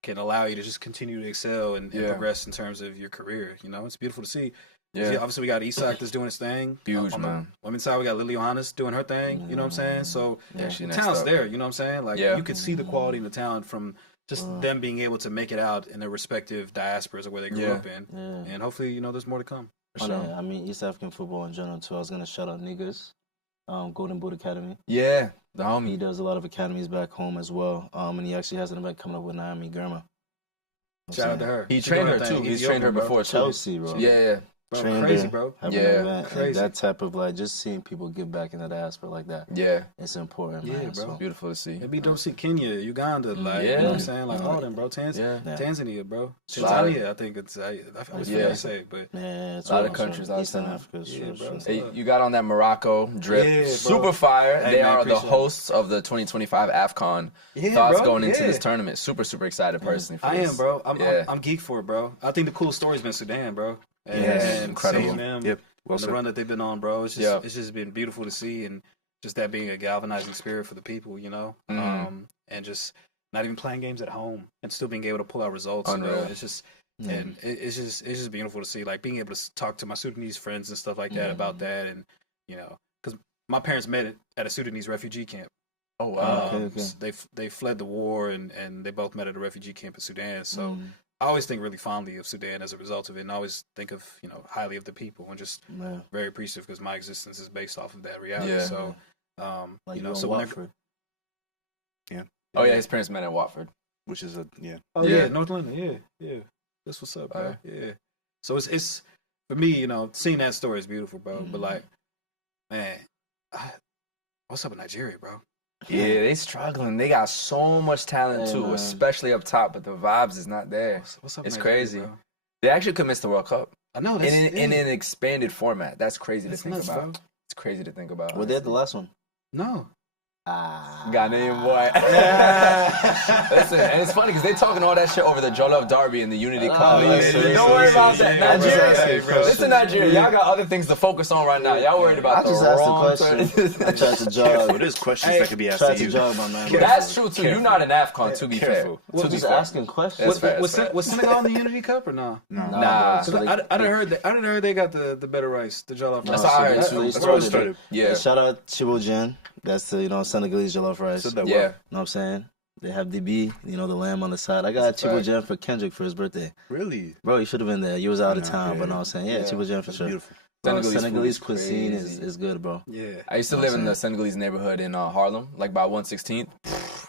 can allow you to just continue to excel and Yeah. progress in terms of your career. You know, it's beautiful to see. Yeah. Obviously, we got Isak that's doing his thing. Huge, On man. the women's side, we got Lily Johannes doing her thing. You know what I'm saying? So Yeah, she the next talent's up. there. You know what I'm saying? Like Yeah. you can see the quality and the talent from just them being able to make it out in their respective diasporas or where they grew Yeah. up in. Yeah. And hopefully, there's more to come. For On sure. that, I mean, East African football in general too. I was gonna shout out Niggas, Golden Boot Academy. Yeah, the He homie. does a lot of academies back home as well. And he actually has an event coming up with Naomi Girma. Shout out to her. He She's trained doing her thing. too. He's Ethiopian, trained her bro. before too. Chelsea, bro. Yeah. Bro, Trained crazy, her, bro. having Yeah. an event, and Crazy. that type of just seeing people give back in the diaspora like that. Yeah. It's important, Yeah, man. bro. So, Beautiful to see. It'd be dope to see Kenya, Uganda, like you Yeah. know what I'm saying, like all them, bro. Yeah. Yeah. Tanzania, bro. Solid. Tanzania, I think it's. I always Yeah. forget to say it, but yeah, it's A lot real, of countries so Eastern outside. Africa. Yeah, Sure, bro. sure. Hey, you got on that Morocco drip. Yeah, bro. Super fire. Hey, They man, are the appreciate it. hosts of the 2025 AFCON. Yeah, Thoughts bro, going into yeah. this tournament. Super, super excited personally for I this. am, bro. Yeah. I'm geek for it, bro. I think the coolest story's been Sudan, bro. And, Yeah, and incredible. seeing them, Yep. Well and the said. run that they've been on, bro. It's just been beautiful to see, and just that being a galvanizing spirit for the people, Mhm. and just not even playing games at home and still being able to pull out results. Unreal. Bro. It's just. And it's just beautiful to see, like being able to talk to my Sudanese friends and stuff like that about that, and because my parents met at a Sudanese refugee camp, Oh wow. Okay. They fled the war and they both met at a refugee camp in Sudan. So Mm. I always think really fondly of Sudan as a result of it, and I always think of highly of the people and just Yeah. very appreciative because my existence is based off of that reality. Yeah. So Like you know, in so when they're Watford. Oh yeah, his parents met in Watford. Which is oh yeah, Yeah. North London, yeah. That's what's up, bro. Yeah. So it's for me, seeing that story is beautiful, bro. But like, man, what's up in Nigeria, bro? Yeah, they struggling. They got so much talent Yeah, too, man. especially up top, but the vibes is not there. What's up? It's in Nigeria, crazy. bro? They actually could miss the World Cup I know in that's an expanded format. That's crazy That's to think nuts, about. bro. It's crazy to think about. Were they at the honestly. last one? No. Ghanaian boy. Listen, and it's funny because they talking all that shit over the Jollof Derby and the Unity Cup. listen, Don't worry about that. I just asked you a Nigeria, question. listen, Nigeria, y'all got other things to focus on right now. Y'all worried I about the just asked a wrong question. I tried to Careful. jog. There's questions Hey, that could be asked Tried to to you. jog, my man. That's true too. You're not an AFCON, to be Careful. fair. I'm just asking questions. That's fair. Was Senegal in the Unity Cup or no? Nah. So 'Cause they- I done heard they got the better rice, the jollof That's rice. how I heard so too. they That's where it started. started. Yeah. Shout out Chibojen. That's the Senegalese jollof rice. Said that Yeah. well. You know what I'm saying? They have DB, the lamb on the side. I got Chibojen for Kendrick for his birthday. Really? Bro, you should have been there. You was out of No, town, yeah, but I was saying, yeah, yeah. Chibojen for That's sure. beautiful. Bro, Senegalese Senegalese food cuisine is crazy. is good, bro. Yeah. I used to You know live what in I'm the Senegalese neighborhood in Harlem, like by 116th.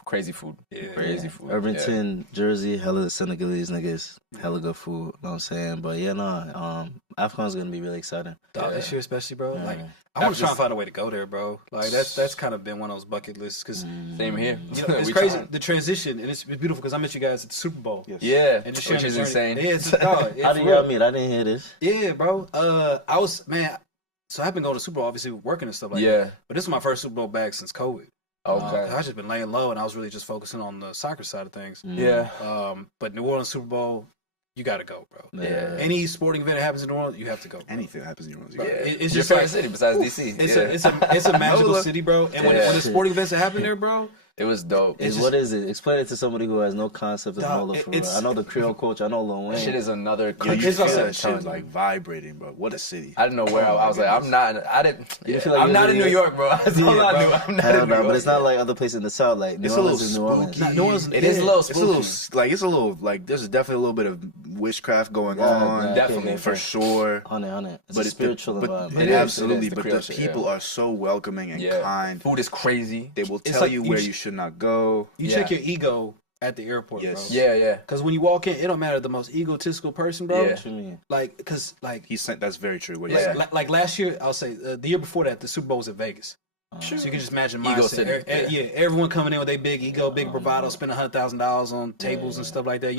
Crazy food. Yeah. Crazy food. Irvington, Jersey, hella Senegalese niggas, hella good food. You know what I'm saying? But yeah, AFCON's gonna be really exciting. Dog, this year especially, bro. Yeah. Like, I want to try and find a way to go there, bro. Like, that's kind of been one of those bucket lists because Yeah. Same here. it's We crazy trying. the transition, and it's beautiful because I met you guys at the Super Bowl. Yes. Yeah, And just which sharing is the journey. insane. Yeah, it's dog. How do y'all meet? I didn't hear this. Yeah, bro. I was so I've been going to Super Bowl, obviously working and stuff like that. Yeah. But this is my first Super Bowl back since COVID. Okay. I just been laying low, and I was really just focusing on the soccer side of things. Yeah. But New Orleans Super Bowl, you got to go, bro. Yeah. Any sporting event that happens in New Orleans, you have to go. Bro. Anything happens in New Orleans. Bro, Yeah. it's Your just favorite like city besides DC. it's a magical Nola. city, bro. And when Yeah. the sporting events that happen there, bro, It was dope. It's What is it? Explain it to somebody who has no concept of Dog, Nola for real. it's- I know the Creole coach. I know Lil Wayne. That shit is another Yo, country. you It's feel also- that shit like vibrating, bro. What a city. I didn't know where I was like, I'm not. I didn't. You Yeah, feel like I'm you're not in New really- York, bro. That's all I knew. I'm not Hell in no, New York. but it's not like other places in the South. Like New It's a little Orleans is New Orleans. spooky. New Orleans, It is a little It's spooky. a little like there's definitely a little bit of witchcraft going Yeah, on. yeah, Definitely, for sure. On it. It's But a it's spiritual but environment. It is, absolutely. the But Creole the shit, people yeah. are so welcoming and Yeah. kind. Food is crazy. They will It's tell like you you where sh- you should not go. you Yeah. check your ego at the airport, Yes. bro. Yeah, yeah. Because when you walk in, it don't matter the most egotistical person, bro. Yeah. What you mean? Like, because like, That's very true. What you Yeah. said. like last year, I'll say the year before that, the Super Bowl was in Vegas. So you can just imagine Ego mindset. city, yeah. Everyone coming in with their big ego, big bravado, spending $100,000 on tables and stuff like that.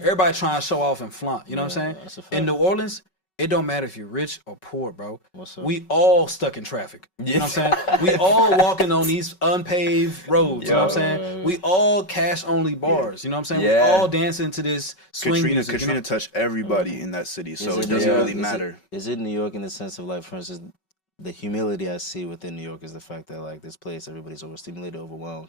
Everybody trying to show off and flaunt. You know what I'm saying? that's a fact. In New Orleans, it don't matter if you're rich or poor, bro. What's up? We all stuck in traffic. You know what I'm saying? We all walking on these unpaved roads. You know what I'm saying? We all cash only bars. You know what I'm saying? We Yeah. all dancing to this swing music. you Katrina know? touched everybody in that city, so Is it doesn't yeah, really is matter. Is it New York in the sense of like, for instance, the humility I see within New York is the fact that like this place, everybody's overstimulated, overwhelmed.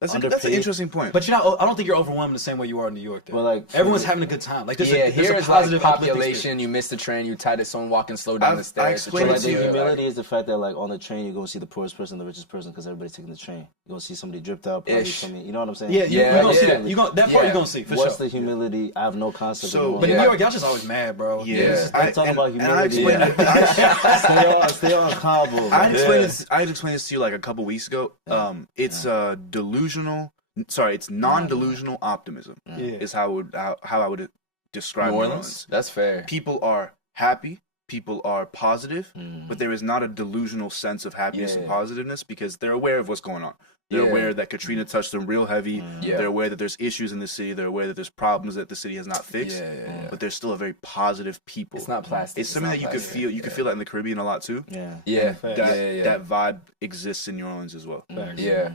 That's an underpaid. interesting point. But I don't think you're overwhelmed the same way you are in New York. Though. But like Everyone's having a good time. Like there's Yeah, a here positive it's like uplifting population. You missed the train. You tied it, someone walking slow down I the stairs. explained So it like to the you. humility is the fact that like on the train you're gonna see the poorest person, the richest person, because everybody's taking the train. You're gonna see somebody dripped out, probably Ish. something. You know what I'm saying? Yeah, Yeah, you're gonna see yeah. that. That part Yeah. you're gonna see for What's sure. the humility? I have no concept. So- of But Yeah. in New York, y'all just always mad, bro. Yeah, I'm talking about and I humility. explained it. stay on combo. I man. explained this to you like a couple weeks ago. It's delusional. Sorry, it's non-delusional optimism. Yeah. Is how I would describe New New Orleans. Orleans. That's fair. People are happy. People are positive, Mm. but there is not a delusional sense of happiness and Yeah. positiveness because they're aware of what's going on. They're Yeah. aware that Katrina touched them real heavy. Yeah. They're aware that there's issues in the city. They're aware that there's problems that the city has not fixed. Yeah. But they're still a very positive people. It's not plastic. It's something that you could feel. You could feel that in the Caribbean a lot too. Yeah. Yeah. Facts. That Yeah. that vibe exists in New Orleans as well. Yeah.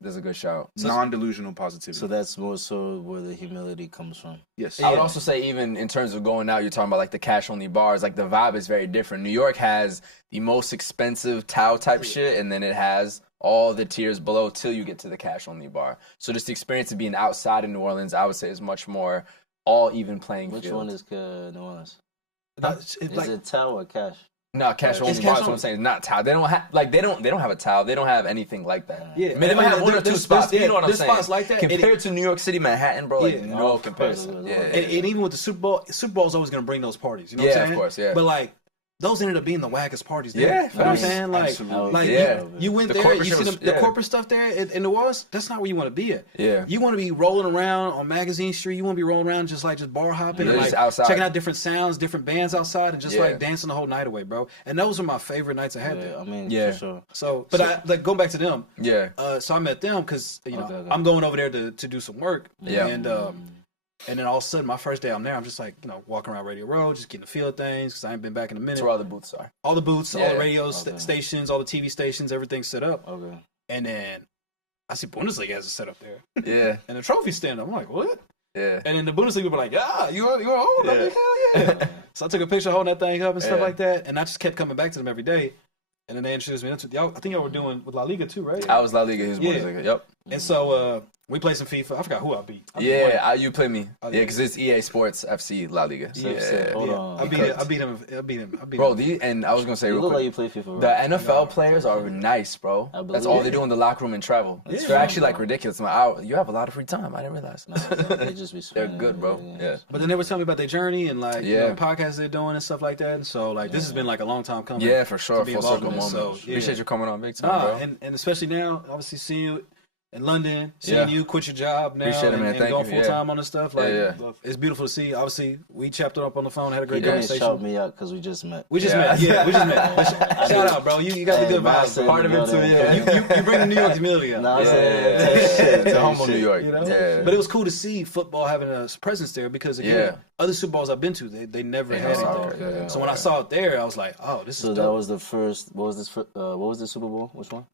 That's a good shout. Non-delusional positivity. So that's more so where the humility comes from. yes. I would also say even in terms of going out, you're talking about like the cash only bars, like the vibe is very different. New York has the most expensive Tao type shit, and then it has all the tiers below till you get to the cash only bar. So just the experience of being outside in New Orleans, I would say is much more all even playing Which field. one is New Orleans? It's Is like it Tao or Cash? No, cash only. It's That's cash what I'm only. saying. Not towel. They don't have they don't have a towel. They don't have anything like that. Yeah, I mean, they might have one or two spots. You know what I'm there's saying? spots like that. Compared to New York City, Manhattan, bro, like Yeah. no comparison. Yeah, And even with the Super Bowl is always going to bring those parties. You know what Yeah, I'm of saying? course, yeah. But like, those ended up being the wackest parties. There. Yeah, You know what I'm facts. saying? Like, Absolutely. Yeah. you went The there, corporate you see shit was- the corporate stuff there in New Orleans. That's not where you want to be at. Yeah. You want to be rolling around on Magazine Street. You want to be rolling around just bar hopping Yeah, and just like outside. checking out different sounds, different bands outside, and just Yeah. like dancing the whole night away, bro. And those were my favorite nights I had Yeah, there. I mean, Yeah. for sure. So, but I like going back to them. Yeah. So I met them because Okay. I'm going over there to do some work. Yeah. And then all of a sudden, my first day I'm there, I'm just like, walking around Radio Row, just getting the feel of things because I ain't been back in a minute. That's where all the booths are. All the booths, all Yeah. the radio Okay. stations, all the TV stations, everything's set up. Okay. And then I see Bundesliga has it set up there. Yeah. And the trophy stand up. I'm like, what? Yeah. And then the Bundesliga were like, yeah, you're old. Yeah. Hell yeah. So I took a picture holding that thing up and stuff Yeah. like that. And I just kept coming back to them every day. And then they introduced me into y'all. I think y'all were doing with La Liga too, right? I was La Liga. He was Yeah. Bundesliga. Yep. And so we played some FIFA. I forgot who I beat. I beat one. Yeah, you play me. Oh, Yeah, because it's EA Sports FC La Liga. So, Yeah. Hold Yeah. on. I beat him. Bro, and I was gonna say You real look like quick, you play FIFA, bro. the NFL players are nice, bro. I That's believe all it. they do in the locker room and travel. Yeah. They're actually like ridiculous. I'm like, you have a lot of free time. I didn't realize. They just be They're swinging, good, bro. Yeah. But then they were telling me about their journey and like Yeah. podcasts they're doing and stuff like that. And so like this has been like a long time coming. Yeah, for sure. to be Full involved circle in this. moment. So, yeah. Appreciate you coming on big time, Nah, bro. and especially now, obviously seeing you in London, seeing Yeah. you quit your job now Appreciate it, man. and Thank going you. full Yeah. time on this stuff. Like Yeah, it's beautiful to see. Obviously, we chapped it up on the phone, had a He great didn't conversation. shout me out because we just met. We just Yeah. met. Yeah, we just met. But shout out, bro. You got the good man, I vibes. said Bro. Part of it too, brother. yeah. You bring the New York humility out. Nah, I Yeah, said, yeah, shit, It's a take humble shit. New York. You know? Yeah. But it was cool to see football having a presence there because again, Yeah. other Super Bowls I've been to, they never had had anything. soccer, yeah. So when I saw it there, I was like, oh, this So is that dope. was the first. What was this? What was the Super Bowl? Which one?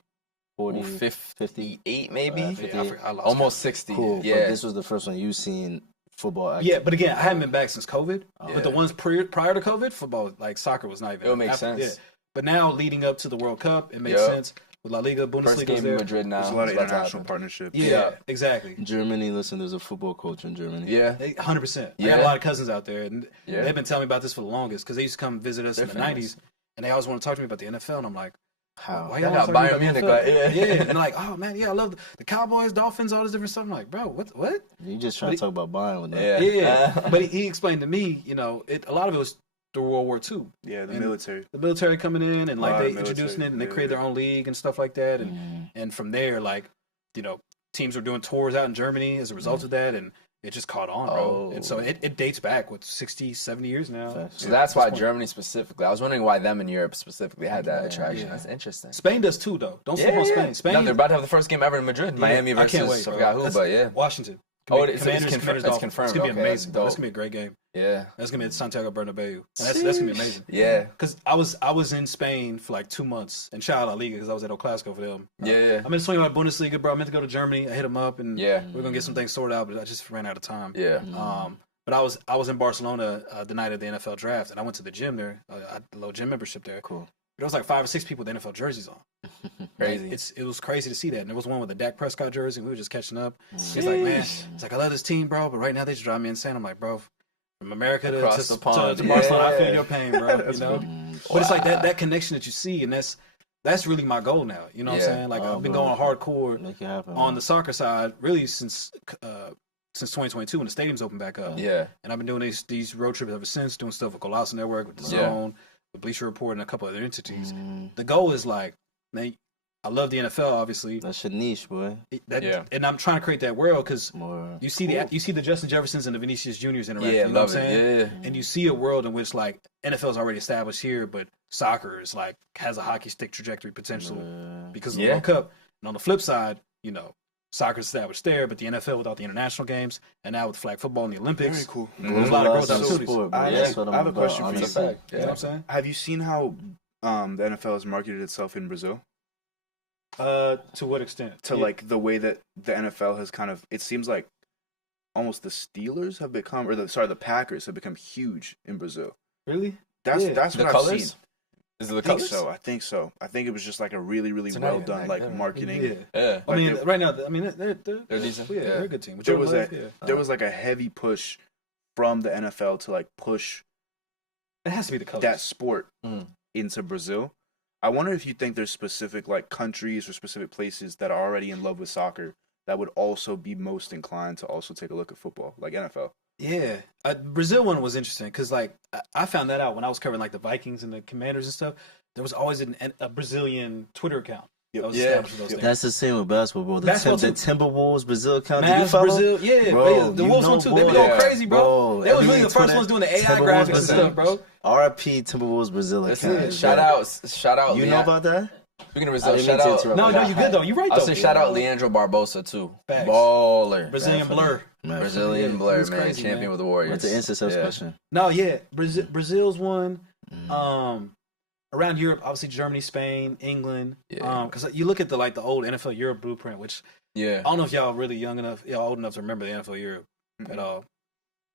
40, 58 maybe. Yeah, I lost Almost 60. Cool. Yeah. But this was the first one you seen football. Active. Yeah, but again, I haven't been back since COVID. Yeah. But the ones prior to COVID, football, like soccer, was not even. It would make sense. Yeah. But now, leading up to the World Cup, it makes Yep. sense with La Liga, First Bundesliga game was in there. Madrid now. There's a lot of It's about to international happen. partnerships. Yeah, Yeah. exactly. Germany. Listen, there's a football coach in Germany. Yeah. 100%. I Yeah. got a lot of cousins out there, and Yeah. they've been telling me about this for the longest because they used to come visit us They're in the famous. 90s, and they always want to talk to me about the NFL, and I'm like, How? why y'all Yeah, talking Bayern about the Munich, NFL? like, yeah. Yeah, and they're like, oh man, yeah, I love the Cowboys, Dolphins, all this different stuff. I'm like, bro, what? You just trying to talk about buying with them. Yeah. Yeah, but he explained to me, a lot of it was through World War II. Yeah, the And- military. The military coming in and like Wow, they military, introducing it and they yeah, created their yeah. own league and stuff like that, and Mm. and from there, like, teams were doing tours out in Germany as a result of that, and it just caught on, bro. Oh. And so it dates back 60, 70 years now. Facts. So that's At why this point. Germany specifically. I was wondering why them in Europe specifically had that attraction. Yeah. That's interesting. Spain does too, though. Don't sleep on Spain. Spain, No, they're about to have the first game ever in Madrid. yeah, Miami I can't versus wait, I bro. forgot who, That's but yeah. Washington. Oh, it's Commanders, confirmed. Dolphins. It's confirmed. It's gonna be Okay, amazing. that's Bro. That's dope. gonna be a great game. Yeah. That's gonna be at Santiago Bernabeu. And that's gonna be amazing. Yeah. Because I was in Spain for like 2 months, and shout out La Liga because I was at El Clasico for them. Yeah. I'm in swing about Bundesliga, bro. I meant to go to Germany. I hit them up, and Yeah. we're gonna get some things sorted out, but I just ran out of time. Yeah. But I was in Barcelona the night of the NFL draft, and I went to the gym there, the little gym membership there. Cool. There was like 5 or 6 people with NFL jerseys on. Crazy. It was crazy to see that. And there was one with a Dak Prescott jersey, and we were just catching up. He's like, man, it's like, I love this team, bro, but right now they just drive me insane. I'm like, bro, from America to Across the pond, Barcelona, I feel yeah. your pain, bro. you know? But it's like that connection that you see, and that's really my goal now. You know what I'm Yeah. saying? Like, Oh, I've been bro. going hardcore Make it happen. on man. the soccer side really since 2022 when the stadiums opened back up. Yeah. And I've been doing these road trips ever since, doing stuff with Colossal Network, with the Yeah. Zone, with Bleacher Report, and a couple other entities. Mm, The goal is like, man, I love the NFL, obviously. that's your niche, boy. Yeah. And I'm trying to create that world because More. you see the Justin Jeffersons and the Vinicius Juniors interact. Yeah, you know love what I'm it. saying? Yeah. And you see a world in which like NFL's already established here, but soccer is like has a hockey stick trajectory potential because of the Yeah. World Cup. And on the flip side, soccer's established there, but the NFL without the international games, and now with flag football and the Olympics, Very cool. there's a lot of growth Globalized opportunities. sport, bro. I- That's what I I'm have a about, question for you. That's a honestly. fact. You know what I'm saying? Have you seen how the NFL has marketed itself in Brazil? To what extent? To Yeah. like the way that the NFL has kind of, it seems like almost the Steelers have become, or the Packers have become huge in Brazil. Really? That's Yeah. that's The what colors? I've seen. Is it the I think colors? so. I think it was just like a really, really It's not well even done that like good. marketing. Yeah. Yeah. I mean, they- right now, they're decent. Yeah, Yeah. they're a good team. There Whichever was way, a yeah. there was like a heavy push from the NFL to like push It has to be the colors. that sport Mm. into Brazil. I wonder if you think there's specific like countries or specific places that are already in love with soccer that would also be most inclined to also take a look at football, like NFL. Yeah, Brazil one was interesting because like I found that out when I was covering like the Vikings and the Commanders and stuff. There was always a Brazilian Twitter account. Yep. That was Yeah. established for those things. That's the same with basketball, bro. The Basketball, Timberwolves Brazil account. Did you Mavs, follow? Brazil, yeah, Bro, the you Wolves know, one too. They boy. be going Yeah. crazy, bro. Bro, They was every really the first Twitter- ones doing the AI Timberwolves graphics and Brazil. stuff, bro. RIP Timberwolves Brazil Listen, account. shout out. You know Leon- about that? Speaking of I Brazil, didn't shout mean to out. interrupt. No, you good though. You right I'll though. say shout out Leandro Barbosa too. Facts. Baller. Brazilian Blur. Man, Brazilian Yeah, Blur, he was man. crazy, Champion man. with the Warriors. What's the answer to this Yeah. question? No, yeah, Brazil's one. Mm. Around Europe, obviously Germany, Spain, England. Yeah. Because you look at the old NFL Europe blueprint, which Yeah. I don't know if y'all really y'all old enough to remember the NFL Europe at all.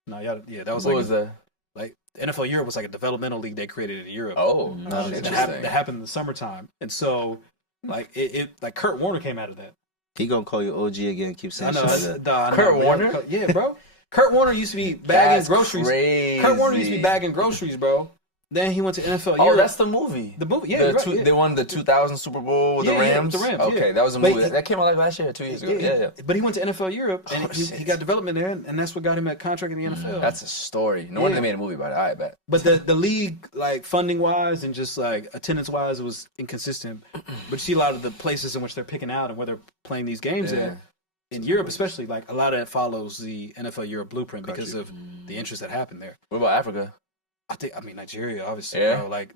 No, that was What like was that? like NFL Europe was like a developmental league they created in Europe. Oh, Mm. that interesting. happened in the summertime, and so like it like Kurt Warner came out of that. He gonna call you OG again. Keep I saying know, shit like that. I know, Kurt but Warner? yeah, bro. Kurt Warner used to be bagging That's groceries. crazy. Kurt Warner used to be bagging groceries, bro. Then he went to NFL Oh, Europe. that's the movie. The movie, yeah, The you're right, two- yeah. They won the 2000 Super Bowl with Yeah, the yeah, Rams. with the Rams, Okay, yeah. that was a But movie that came out like last year, 2 years ago. Yeah. But he went to NFL Europe, and Oh, he shit. got development there, and that's what got him a contract in the NFL. That's a story. No wonder Yeah. they made a movie about it. I bet. But the league, like funding wise and just like attendance wise, was inconsistent. But you see a lot of the places in which they're picking out and where they're playing these games Yeah. in Europe, especially, like a lot of that follows the NFL Europe blueprint Got because you. of the interest that happened there. What about Africa? I mean Nigeria, obviously, Yeah. bro. Like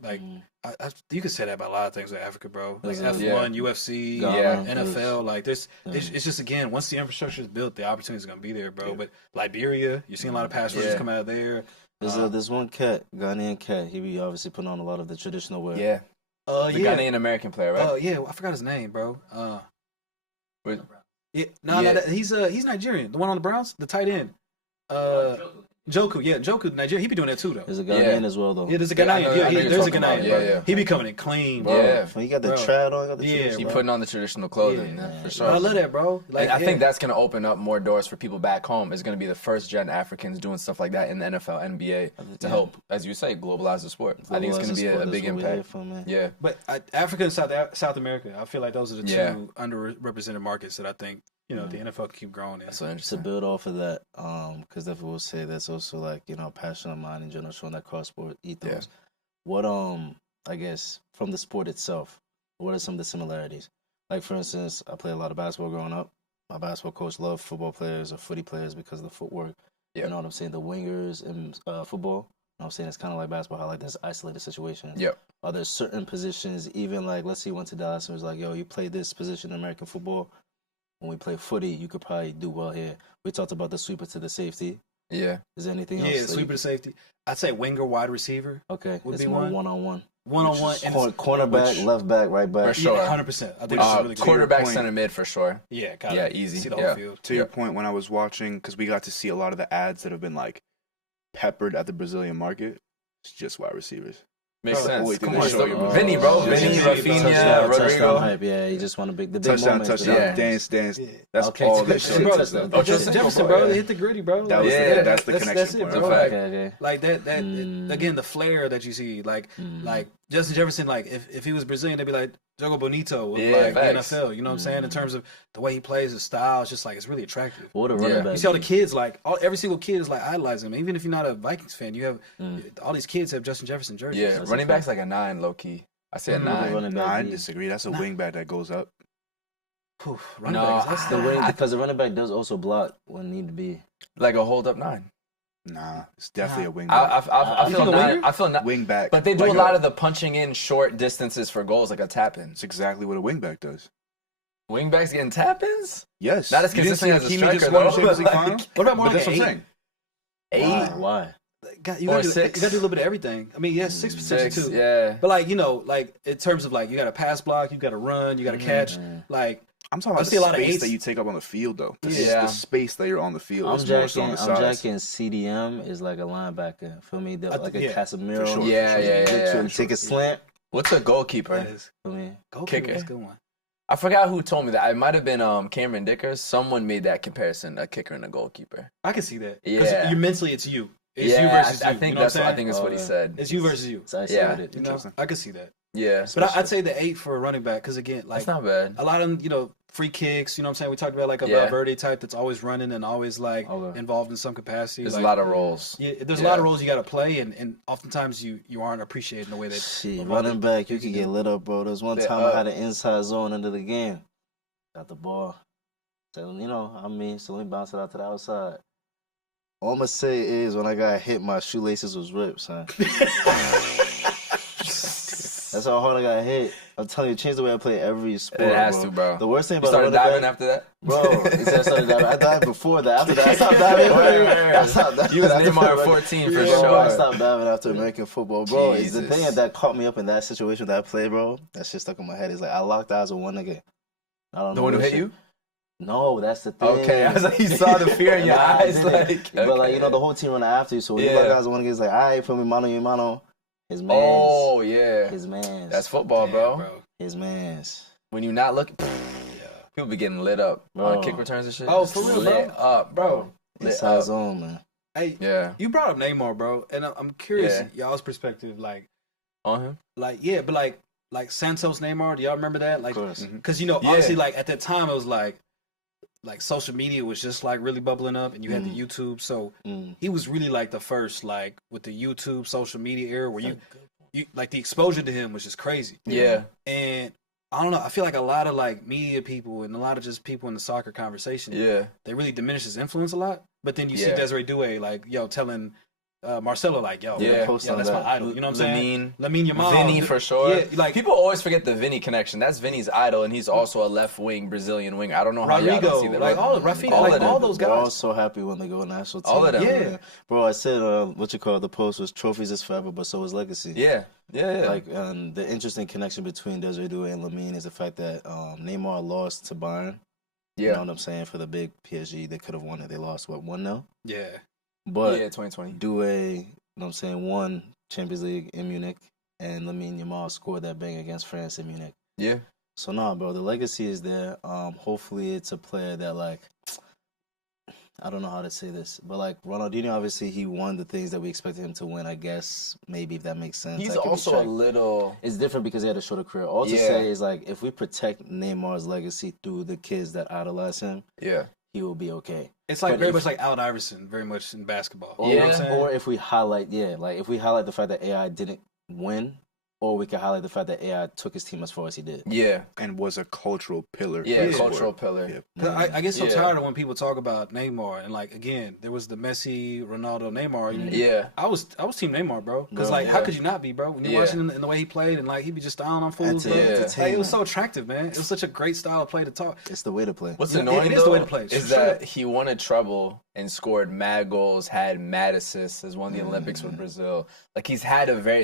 you could say that about a lot of things with Africa, bro. Like Yeah. F1, UFC, Yeah. NFL. Like there's, it's just again, once the infrastructure is built, the opportunity is gonna be there, bro. Yeah. But Liberia, you're seeing a lot of pass rushers Yeah. come out of there. There's one cat, Ghanaian cat. He be obviously putting on a lot of the traditional wear. Yeah. The Yeah. Ghanaian American player, right? Yeah, I forgot his name, bro. Wait, No, he's Nigerian. The one on the Browns, the tight end. Joku, Nigeria. He be doing that too, though. There's a Ghanaian as well, though. Yeah, there's a Yeah, I Ghanaian. know- I Yeah, know you're there's a talking about. Ghanaian. Yeah, bro. yeah. He be coming in clean, Bro, bro. Yeah. when you got the Bro. trad on, got the Yeah, traditional, he bro. putting on the traditional clothing Yeah. for sure. I love that, bro. Like, I think yeah. that's going to open up more doors for people back home. It's going to be the first gen Africans doing stuff like that in the NFL, NBA to help, as you say, globalize the sport. I think it's going to be a big impact. Yeah. But Africa and South America, I feel like those are the Yeah. two underrepresented markets that I think the NFL can keep growing in. That's so To interesting. build off of that, because definitely will say that's also like a passion of mine in general, showing that cross sport ethos. Yeah. What I guess from the sport itself, what are some of the similarities? Like for instance, I played a lot of basketball growing up. My basketball coach loved football players or footy players because of the footwork. Yeah. You know what I'm saying? The wingers in football. You know what I'm saying? It's kind of like basketball, how like there's isolated situations. Yep. Are there certain positions, even like let's say you went to Dallas and was like, yo, you play this position in American football. When we play footy, you could probably do well here. We talked about the sweeper to the safety. Yeah. Is there anything else? Yeah, that sweeper to safety. I'd say winger, wide receiver, Okay, would it's be more one. one-on-one. One-on-one. And Cornerback, left back, right back. For sure. Yeah, 100%. I think it's really good. Quarterback, point. center, mid for sure. Yeah, got Yeah, it. easy. See the Yeah. whole field. To your point, when I was watching, because we got to see a lot of the ads that have been like peppered at the Brazilian market, it's just wide receivers. Makes Bro, sense. wait, Come did on, they show you, bro? Vinny, bro. Yeah. Vinny, Yeah. Rafinha, Touchdown Rodrigo. hype. Yeah, you just want the big Touchdown, moments. touchdown, Yeah. dance. Yeah. That's Okay, all they touchdown, showed. Bro, Touchdown. Oh, Justin Justin, Jefferson, bro. yeah. They hit the gritty, bro. That was Yeah, that's the connection That's it, point. bro. That's a fact. Okay. Like that again, the flair that you see, like Justin Jefferson, like if he was Brazilian, they'd be like Jogo Bonito of Yeah, like the facts. NFL. You know what I'm saying? In terms of the way he plays, his style, it's just like it's really attractive. What a Yeah. running back. You see all the kids, like every single kid is like idolizing him. Even if you're not a Vikings fan, you have all these kids have Justin Jefferson jerseys. Yeah, That's running a back's like a 9, low key. I say a Mhm. 9. Running Nah, I back, disagree. That's a wingback that goes up. Whew, running No, backs, that's the the wing because the running back does also block when need to be. Like a hold up 9. Nah, it's definitely a wingback. I You feel think a 9. winger? I feel 9. Wingback. But they do like a lot of the punching in short distances for goals, like a tap in. It's exactly what a wingback does. Wingbacks getting tap ins? Yes. Not as You didn't consistent as a see Hakimi striker, just won the though, Champions League but, final? like, What about more But like that's an what I'm eight? saying. 8? Why? You Or gotta, do, 6. you gotta do a little bit of everything. I mean, yes, 6 potential 6, too. yeah. But like like in terms of like you got to pass block, you got to run, you got to catch. Like I'm talking I about see a the lot of space eights. that you take up on the field, though. Yeah. The space that you're on the field. I'm It's more so on jacking. the I'm sides. jacking. CDM is like a linebacker. Feel me? Like a yeah, Casemiro. for sure. Yeah, yeah, Get yeah. you and take a slant. What's a goalkeeper? that is Feel me? kicker. Kicker. That's a good one. I forgot who told me that. It might have been Cameron Dickers. Someone made that comparison, a kicker and a goalkeeper. I can see that. 'Cause Yeah. you mentally, it's you. It's you Yeah, versus I you. think You know what I'm that's what I saying? think is what he said. It's you versus you. It's isolated. Yeah. You know, Interesting. I could see that. Yeah, But I'd say the 8 for a running back because again, like that's not bad. a lot of free kicks. You know what I'm saying? We talked about like a Yeah. Valverde type that's always running and always like Okay. involved in some capacity. There's like, a lot of roles. Yeah, there's a Yeah. lot of roles you got to play, and oftentimes you aren't appreciating the way that. Shit, of running other back, you kids can do. get lit up, bro. There's one Yeah, time I had an inside zone into the game. Got the ball. So, so let me bounce it out to the outside. All I'm going to say is when I got hit, my shoelaces was ripped, son. That's how hard I got hit. I'm telling you, it changed the way I play every sport. It has to, bro. The worst thing You about started running diving back, after that? bro, is that I started diving. I dived before that. After that, I stopped diving. I stopped diving You was after Neymar at that. 14 for Bro, sure. I stopped diving after American football, bro. It's the Jesus. thing that caught me up in that situation that I played, bro. That shit stuck in my head. It's like I locked eyes with one nigga. I don't The know one who what hit shit- you? No, that's the thing. Okay, I was like, you saw the fear in your Nah, I eyes. didn't. Like, But okay. the whole team running after you. So when you Yeah. lock eyes with one nigga, it's like, all right, put me mano y mano. His man's. Oh, yeah. His man's. That's football, Damn, bro. His man's. When you're not looking, people be getting lit up Bro. on kick returns and shit. Oh, Just for real, lit bro? up, bro. Lit Inside up. zone, man. Hey, Yeah, you brought up Neymar, bro, and I'm curious Yeah. y'all's perspective, like on him. yeah, but like Santos Neymar, do y'all remember that? Like, Of course. because Yeah. obviously, like at that time, it was like social media was just like really bubbling up, and you had the Mm. YouTube, so Mm. he was really like the first, like with the YouTube social media era, where you like the exposure to him was just crazy. Yeah, And I don't know, I feel like a lot of like media people and a lot of just people in the soccer conversation, yeah, they really diminish his influence a lot. But then you see Yeah. Desiree Doué like telling Marcelo like Yeah. Post yeah, on that's that. my idol. You know what I'm saying? Lamine, Lamine Yamal, Vinny for sure. Yeah, like People always forget the Vinny connection. That's Vinny's idol, and he's also a left wing Brazilian wing. I don't know how y'all Rodrigo, don't see that. like all Rafinha, All like of them. all those We're all guys. so happy when they go national team. All of them. Yeah. Bro, I said, the post was trophies is forever, but so is legacy. Yeah, yeah, yeah. Like, the interesting connection between Desiree Doué and Lamine is the fact that Neymar lost to Bayern. You know yeah, what I'm saying? For the big PSG, they could have won it. They lost, 1-0? Yeah, But yeah. 2020. Doué, you know what I'm saying, won Champions League in Munich, and Lamine Yamal scored that bang against France in Munich. Yeah, So, no, bro, the legacy is there. Hopefully it's a player that, like, I don't know how to say this, but, like, Ronaldinho, obviously, he won the things that we expected him to win, I guess, maybe, if that makes sense. he's I could be also a tracked. little. It's different because he had a shorter career. All to Yeah. say is, like, if we protect Neymar's legacy through the kids that idolize him, Yeah, he will be okay. it's like But very if- much like Allen Iverson, very much in basketball. Or, You know what I'm saying? or if we highlight, if we highlight the fact that AI didn't win, or we can highlight the fact that AI took his team as far as he did. yeah, And was a cultural pillar. for yeah. the sport. Cultural pillar. Yeah. 'Cause I get so Yeah. tired of when people talk about Neymar and like again, there was the Messi, Ronaldo, Neymar. You know, Yeah, I was team Neymar, bro. Because Bro, like, how yeah. could you not be, bro? When you're Yeah. watching him in the way he played and like he be just styling on fools, Entertainment. bro. Yeah. Like, it was Entertainment. so attractive, man. It was such a great style of play to talk. It's the way to play. What's Yeah, annoying it is the way though to play. is Straight that up. he won a treble and scored mad goals, had mad assists, has won the Olympics Mm. with Brazil. Like he's had a very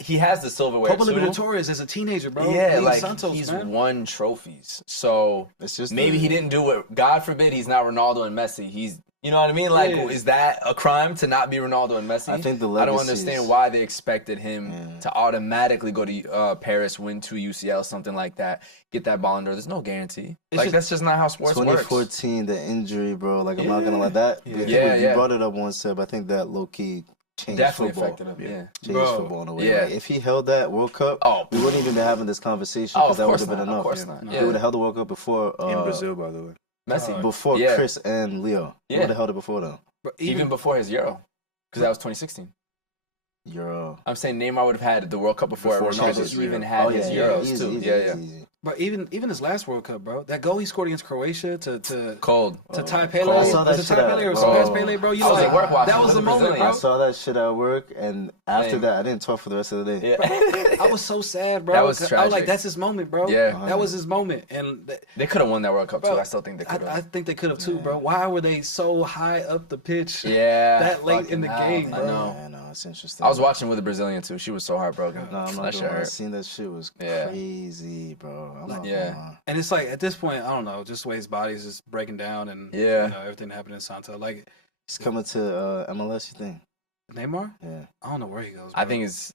he has the silverware Copa too. Libertadores as a teenager, bro. Yeah, League like Santos, he's man. won trophies. So It's just maybe he didn't do it. God forbid he's not Ronaldo and Messi. He's you know what I mean? Like Yeah. is that a crime to not be Ronaldo and Messi? I think the I don't legacy understand is- why they expected him Yeah. to automatically go to Paris, win 2 UCL, something like that, get that Ballon d'Or. There's no guarantee. It's Like just- that's just not how sports works. 2014, the injury, bro. Like, I'm not going to let that. Yeah. I think Yeah, you yeah. brought it up once, Seb. I think that low-key changed Definitely football. affected him. Yeah. Changed Bro, football in a way. yeah. Like, if he held that World Cup, Oh, we wouldn't even be having this conversation Oh, because of that would course have been not. enough. Of course Yeah. not. No. He Yeah. would have held the World Cup before In Brazil, by the way. Messi. before Yeah. Chris and Leo. He Yeah. would have held it before them. Bro, Even before his Euro, because that was 2016. Euro. I'm saying Neymar would have had the World Cup before, Before Ronaldo Champions even League. had his Euros easy, too. easy, Yeah, easy. But even his last World Cup, bro, that goal he scored against Croatia to Cold. tie Pele, Cold. I saw that was it shit tie at- Pele or bro. surpass Pele, bro? You I was like at work watching that was with the the moment, Brazilians. I bro. saw that shit at work, and after Same. that, I didn't talk for the rest of the day. Yeah. I was so sad, bro. That was 'cause I was like, tragic. that's his moment, bro. Yeah. That was his moment, and They could have won that World Cup too. Bro, I still think they could I have. think they could have too, bro. Why were they so high up the pitch? Yeah. that late in the fucking game, hell, bro. I know. Yeah, I know, it's interesting. I was watching with a Brazilian too. She was so heartbroken. No, I'm that not shit gonna lie. hurt. Seeing that shit was Yeah. crazy, bro. I'm not Yeah. gonna lie. And it's like at this point, I don't know, just the way his body's just breaking down, and Yeah. you know, everything that happened in Santa. Like He's coming to MLS, you think? Neymar, Yeah. I don't know where he goes. I bro. think is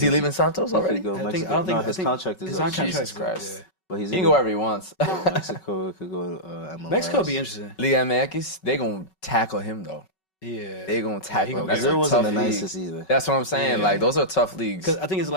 he leaving Santos already? Go I Mexico. think- I don't think- no, I his think contract is his up. contract Jesus is up, Christ. yeah. But he's He can go wherever he wants. Mexico. It could go MLS. Mexico would be interesting. Liga MX, they gonna tackle him though. Yeah, they gonna tackle he him. gonna That's get a Brazil hurt. wasn't the tough league. nicest either. That's what I'm saying. Yeah. Like those are tough leagues. because I think his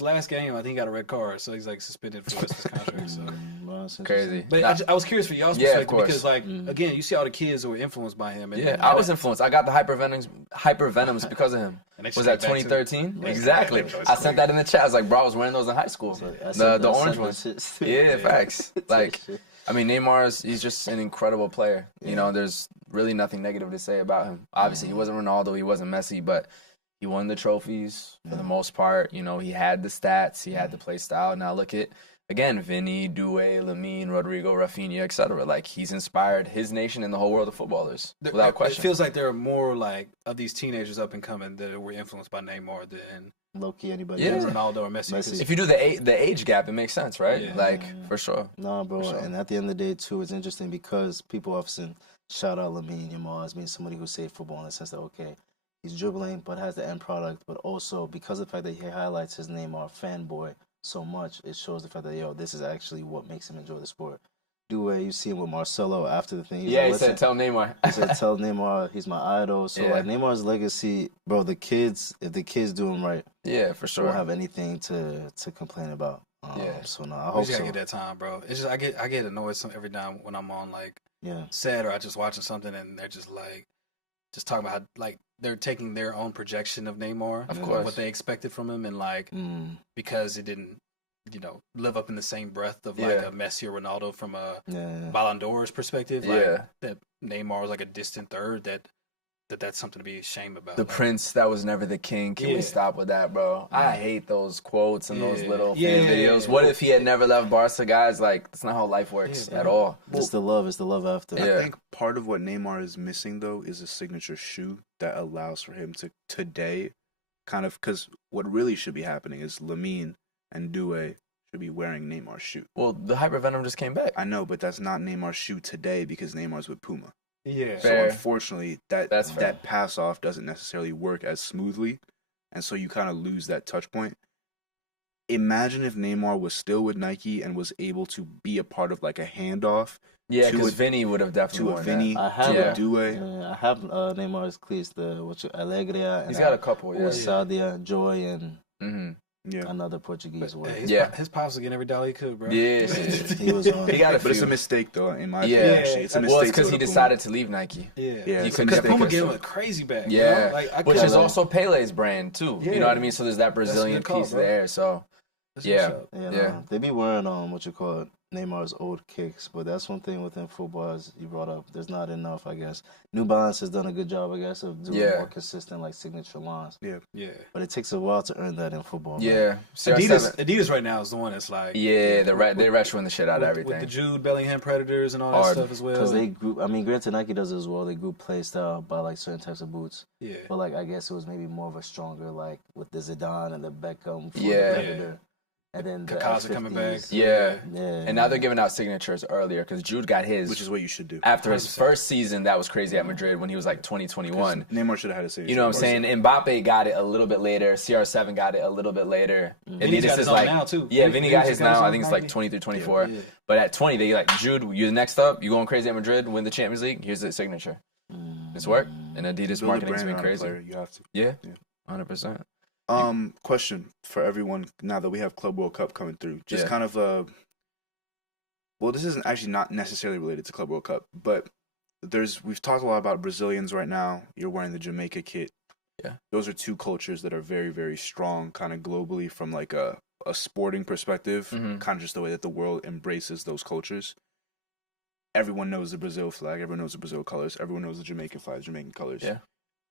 last game, I think he got a red card, so he's like suspended for the rest of his contract. So. Well, that's Crazy. But Nah, I was curious for y'all's Yeah, of perspective course. because, like, again, you see all the kids who were influenced by him. And, yeah, I was influenced. I got the hypervenoms because of him. And they Was that straight back to- 2013? Right. Exactly. Right. I sent that in the chat. I was like, bro, I was wearing those in high school. The orange ones. Yeah, facts. Like, I mean, Neymar'S, he's just an incredible player. You know, there's really nothing negative to say about him. Obviously, he wasn't Ronaldo, he wasn't Messi, but he won the trophies for the most part. You know, he had the stats, he had the play style. Now look at, again, Vinny, Doué, Lamine, Rodrigo, Rafinha, etc. Like, he's inspired his nation and the whole world of footballers, without question. It feels like there are more, like, of these teenagers up and coming that were influenced by Neymar than Low-key anybody. Yeah. else. Ronaldo or Messi. Messi. If you do the age gap, it makes sense, right? Yeah. Like, for sure. No, bro. For sure. And at the end of the day, too, it's interesting because people often shout out Lamine Yamal as being somebody who saved football in the sense that, okay, he's dribbling but has the end product, but also because of the fact that he highlights his Neymar fanboy so much, it shows the fact that, yo, this is actually what makes him enjoy the sport. Doué, you see him with Marcelo after the thing. He's Yeah, like, he "Listen," said, tell Neymar. he said, tell Neymar he's my idol. So, Yeah. like, Neymar's legacy, bro, the kids, if the kids do him right, Yeah, for won't sure. have anything to complain about. Yeah. So, no, I We hope just gotta so. get that time, bro. It's just I get annoyed every time when I'm on like Yeah. set or I just watching something and they're just like talking about how like they're taking their own projection of Neymar, Of and course. what they expected from him, and like because it didn't, live up in the same breath of like Yeah. a Messi or Ronaldo from a Yeah. Ballon d'Or's perspective. Like, Yeah. that Neymar was like a distant third. That's something to be ashamed about. The Like, prince that was never the king. Can Yeah. we stop with that, bro? I hate those quotes and those Yeah. little fan Yeah. videos. What if he had never left Barca, guys? Like, that's not how life works Yeah, at bro. all. It's the love. It's the love after. Yeah. I think part of what Neymar is missing, though, is a signature shoe that allows for him to today kind of, because what really should be happening is Lamine and Doué should be wearing Neymar's shoe. Well, the hypervenom just came back. I know, but that's not Neymar's shoe today because Neymar's with Puma. yeah. Fair. So unfortunately, That's fair. that pass off doesn't necessarily work as smoothly, and so you kind of lose that touch point. Imagine if Neymar was still with Nike and was able to be a part of like a handoff Yeah, to because a- Vinny would have definitely to a worn Vinny, I have to Yeah. a Doué. I have Neymar's cleats, the Alegria. that. And He's got a couple, yeah. Sadia, Joy, and Mm-hmm. Yeah, another Portuguese word. Hey, his, Yeah. his pops was getting every dollar he could, bro. Yeah. He was on. He got a but it's a few. mistake though, in my Yeah. opinion. Actually, it's a mistake. Well, it's to because go he to Puma. decided to leave Nike. Yeah, Yeah, He it's a couldn't mistake. get Puma the gave him a custom. crazy bag. Yeah, bro. Like, I which couldn't- is also Pele's brand too. You Yeah. know what I mean? So there's that Brazilian good call, piece bro. there. So That's yeah. what's up. Yeah, Yeah. no, they be wearing what you call it, Neymar's old kicks, but that's one thing within football, as you brought up. There's not enough, I guess. New Balance has done a good job, I guess, of doing Yeah. more consistent like signature lines, Yeah. but it takes a while to earn that in football. man. yeah, Adidas, CR7. Adidas right now is the one that's like Yeah, they're retroing the shit out of with the everything. Jude Bellingham Predators and all that Hard. stuff as well. Because they group, I mean, granted, Nike does it as well. They group play style by like certain types of boots. yeah, But like, I guess it was maybe more of a stronger, like with the Zidane and the Beckham for Yeah. the Predator. And then the Kakaz are coming back. F50s. Yeah. Yeah. And now they're giving out signatures earlier because Jude got his which is what you should do. after his 100%. first season. That was crazy at Madrid when he was like 2021. Neymar should have had a signature. You know what I'm saying? Mbappe got it a little bit later. CR7 got it a little bit later. Vinny's got Adidas his is own like, now, too. yeah, Vinny- Vinny got Vinny's his got his now. I own think it's like Nike. 23, 24. Yeah. But at 20, they like, Jude, you're the next up. You going crazy at Madrid, win the Champions League. Here's the signature. It's worked. And Adidas Build a marketing's brand been around a crazy. player, you have to. Yeah, Yeah. 100%. Question for everyone now that we have Club World Cup coming through. Just Yeah. kind of well, this isn't actually not necessarily related to Club World Cup, but we've talked a lot about Brazilians right now. You're wearing the Jamaica kit. Yeah. Those are two cultures that are very, very strong kind of globally from like a sporting perspective, Mhm. kind of just the way that the world embraces those cultures. Everyone knows the Brazil flag, everyone knows the Brazil colors, everyone knows the Jamaican flag, Jamaican colors. Yeah.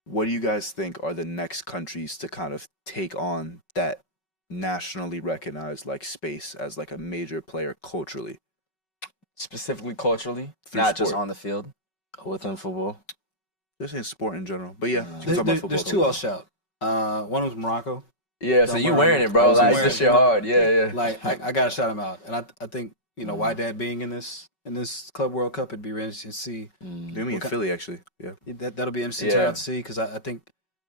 What do you guys think are the next countries to kind of take on that nationally recognized like space as like a major player culturally? Specifically culturally, Through not just sport. on the field. Within football. Just in sport in general, but yeah, Yeah. you can There's, talk about football. there's two I'll shout. One of them's Morocco. Yeah, so Don't you wear wearing them. it, bro. I was Like, wearing this it, shit you know? hard. Yeah, yeah. Like I gotta shout him out, and I think White Dad being in this Club World Cup, it'd be really interesting to see. Do me in Okay. Philly actually, yeah. That'll be interesting Yeah. to see because I think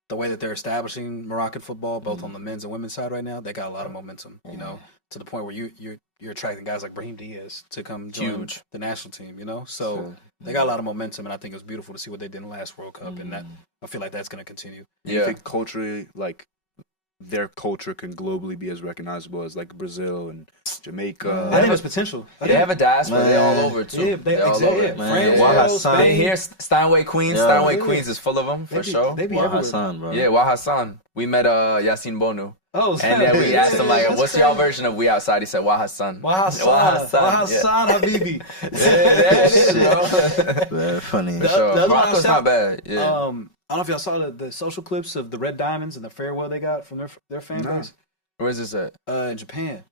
the way that they're establishing Moroccan football, both on the men's and women's side right now, they got a lot of momentum. You know, to the point where you're attracting guys like Brahim Diaz to come join Huge. the national team. You know, so Sure. They got a lot of momentum, and I think it was beautiful to see what they did in the last World Cup, and that I feel like that's going to continue. You think culturally, like, their culture can globally be as recognizable as like Brazil and Jamaica? I think there's potential. They have a diaspora. They're all over too. Yeah, they're all over. yeah. France, Waha Spain. Here, Steinway Queens. Steinway Queens is full of them for sure. They be Waha everywhere. San, bro. Yeah, Waha San. We met Yasin Bonu. Oh, And then we asked him, like, that's what's y'all version of We Outside? He said, Waha San. Waha San, Habibi. Yeah, shit. Very funny. For sure. the other one I Morocco's shout- not bad. Yeah. I don't know if y'all saw the social clips of the Red Diamonds and the farewell they got from their fan No. base. Where's this at? In Japan.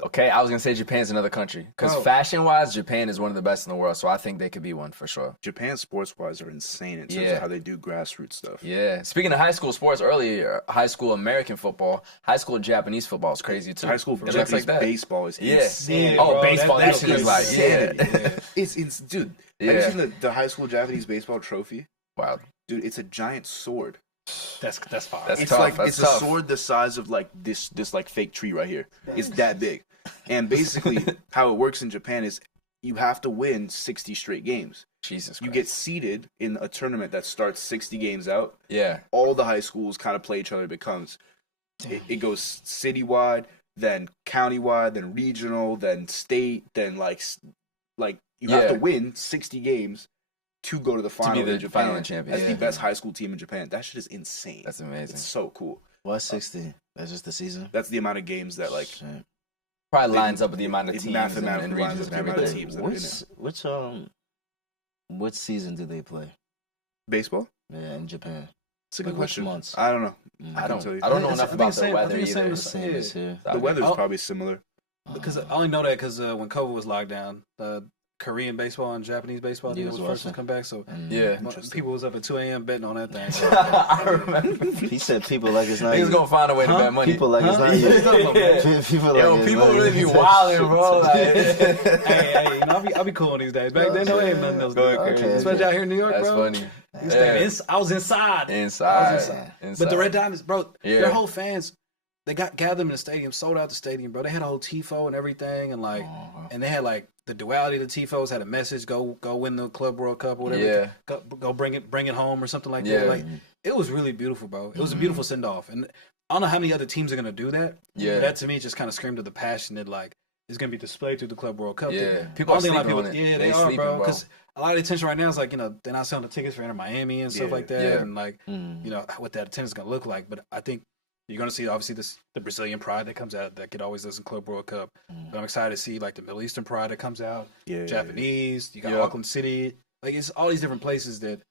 Okay, I was going to say Japan's another country. Because Bro. fashion-wise, Japan is one of the best in the world. So I think they could be one for sure. Japan sports-wise are insane in terms Yeah. of how they do grassroots stuff. Yeah. Speaking of high school sports, earlier, high school American football, high school Japanese football is crazy too. High school It looks Japanese like that. baseball is Yeah. insane. Oh, bro, baseball, that shit is like, insanity. It's dude. Have you Yeah. seen the high school Japanese baseball trophy? Wow. Dude, it's a giant sword. That's fire. That's It's tough. like That's it's tough. a sword the size of like this like fake tree right here. It's that big. And basically how it works in Japan is you have to win 60 straight games. Jesus Christ. You get seeded in a tournament that starts 60 games out. Yeah. All the high schools kind of play each other. It goes citywide, then countywide, then regional, then state, then like you have Yeah. to win 60 games to go to the final the in Japan. final and champion, That's yeah. the best high school team in Japan. That shit is insane. That's amazing. It's so cool. Why 60? That's just the season? That's the amount of games that like Shit. Probably They- lines up with the amount of it teams mathematically and lines regions up and the amount of everything. teams that are in it. Which season do they play? Baseball? Yeah, in Japan. It's a good Which question. months? I don't know. I couldn't tell you. don't know I enough think about it's the same- I weather think it's either. same Same as here. The weather's Oh. probably similar. Because I only know that because when COVID was locked down, Korean baseball and Japanese baseball, I think You it was was first to watching? come back. So Yeah. people was up at 2 a.m. betting on that thing. I remember. He said people like it's not Niggas you. gonna find a way to bet money. People like it's not you. Yeah. People like Yo, it's people not really you. be wildin', bro. Like, hey, I'll be cool on these days. Back then, no, ain't nothing else. Go Going crazy. Especially out here in New York, That's bro. funny. You Yeah. stayed I was inside. Inside. But the Red Diamonds, bro, Yeah. their whole fans, they gathered them in the stadium, sold out the stadium, bro. They had a whole tifo and everything, and like, and they had like the duality of the tifos had a message: go win the Club World Cup or whatever. Yeah. Go bring it home or something like Yeah. that. Like, it was really beautiful, bro. It was a beautiful send off, and I don't know how many other teams are gonna do that. Yeah. But that to me just kind of screamed of the passion that like is gonna be displayed through the Club World Cup. Yeah. I People are don't think a lot of sleeping people. on it. Yeah, They they are, sleeping, bro. bro. Because a lot of the attention right now is like, they're not selling the tickets for Inter Miami and stuff Yeah. like that, Yeah. and like, what that attendance is gonna look like. But I think you're gonna see obviously the Brazilian pride that comes out that could always does in Club World Cup. But I'm excited to see like the Middle Eastern pride that comes out. Yeah. Japanese, you got Yeah. Auckland City. Like, it's all these different places that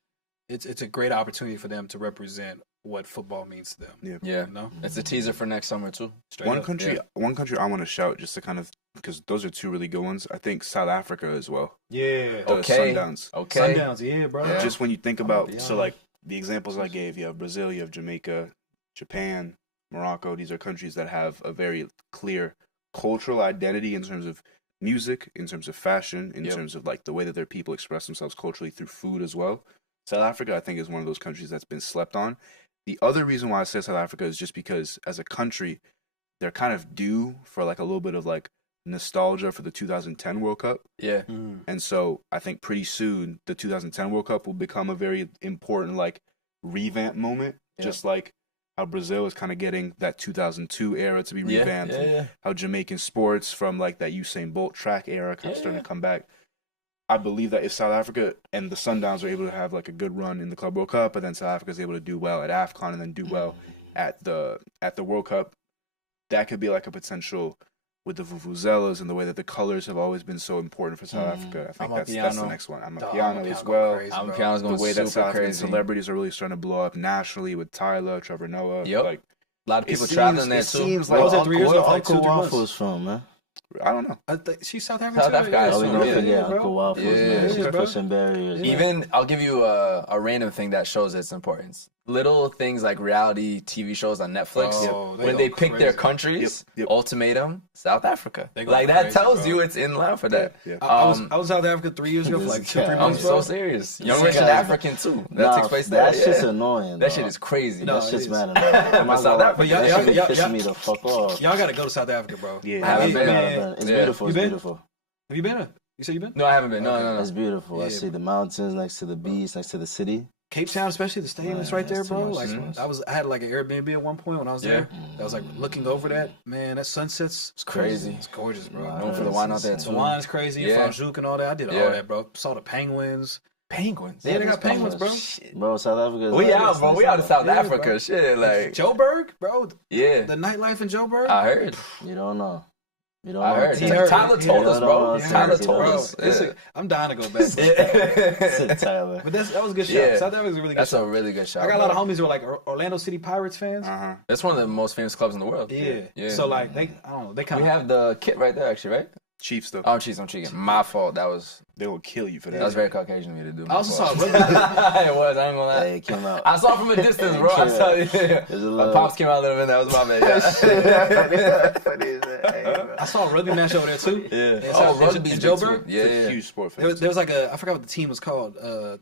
it's a great opportunity for them to represent what football means to them. Yeah. You know, It's a teaser for next summer too. Straight One up. country yeah. I want to shout just to kind of because those are two really good ones. I think South Africa as well. Yeah. The Okay. Sundowns. Okay. Sundowns, yeah, bro. Yeah. Just when you think I'm about beyond so that. like the examples I gave, you have Brazil, you have Jamaica, Japan, Morocco. These are countries that have a very clear cultural identity in terms of music, in terms of fashion, in Yep. terms of like the way that their people express themselves culturally through food as well. South Africa, I think, is one of those countries that's been slept on. The other reason why I say South Africa is just because as a country, they're kind of due for like a little bit of like nostalgia for the 2010 World Cup. Yeah. And so I think pretty soon the 2010 World Cup will become a very important like revamp moment, Yeah. just like how Brazil is kind of getting that 2002 era to be Yeah. revamped, and Yeah. how Jamaican sports from like that Usain Bolt track era kind of starting to come back. I believe that if South Africa and the Sundowns are able to have like a good run in the Club World Cup, and then South Africa is able to do well at AFCON and then do well at the World Cup, that could be like a potential with the vuvuzelas and the way that the colors have always been so important for South Africa. I think that's the Amapiano. next one. I'm a Dog, piano Amapiano as go well. crazy, I'm bro. piano's The gonna way be that super South African crazy. celebrities are really starting to blow up nationally with Tyler, Trevor Noah. Yep. Like A lot of it people seems- traveling there it too. seems Where like was that 3 years ago? Where Like 2 Uncle 3 months. Waffles from, man? I don't know. I think she's South African. South too, Africa, yeah. I Oh, we assume, don't yeah. forget bro. Uncle Waffles, Yeah, man. yeah, bro. Crossing barriers. Even I'll give you a random thing that shows its importance. Little things like reality TV shows on Netflix. Oh, they when go they pick their crazy. countries, Yep. Ultimatum, South Africa. They go Like that crazy, tells bro. you it's in line for that. Yeah. I was Um, I was in South Africa 3 years ago for like 2 3 I'm I'm months. so bro. serious. Young This Rich and guy- African too. That takes place there. That shit's yeah. annoying. That dog. shit is crazy. No, That it shit's is. mad annoying. I'm not South gonna lie. Africa, That shit be y'all- pissing me the fuck off. Y'all got to go to South Africa, bro. Yeah. I haven't Yeah, been. yeah. It's Yeah. beautiful. You It's been? beautiful. Have you been? You said you been? No, I haven't been. No, Okay. no, It's no. beautiful. I Yeah, see the mountains next to the beach, next to the city. Cape Town, especially the stadium is Man, right there, that's too bro. much, Like that's too much. I had like an Airbnb at one point when I was there. I was like looking over that. Man, that sunset's It's crazy. It's gorgeous, bro. Wow. Known for the wine out there That's The too. wine's crazy. Yeah. Fondue and all that. I did all Yeah. that, bro. Saw the penguins. Penguins. Yeah, they got penguins, bro. Bro, South Africa. We out, bro. We out of South Yeah, Africa. bro. Shit, like Joburg, bro. yeah. The nightlife in Joburg. I heard. You don't know. You don't I know. heard. He heard. Tyler told Yeah, us, bro. yeah, Tyler yeah, told Bro, us. it's I'm dying to go back. Yeah. Tyler. But that was a good shot. Yeah. South Africa's a really good That's shot. a really good shot. I got a lot of bro. homies who are like Orlando City Pirates fans. That's one of the most famous clubs in the world. Yeah. Yeah. So like I don't know, they kind We of have the kit right there, actually, right? Chiefs though. Oh, I'm cheating. My fault. That was They will kill you for that. very Caucasian of me to do. I also saw My fault. rugby. It was. I ain't gonna lie. Hey, it came out. I saw it from a distance, bro. I saw it. There's a My little- pops came out a little bit. That was my bad. I saw a rugby match over there too. Yeah. In Oh, South- rugby's in big Joburg. too. Yeah, It's a yeah. huge sport for There was like a I forgot what the team was called.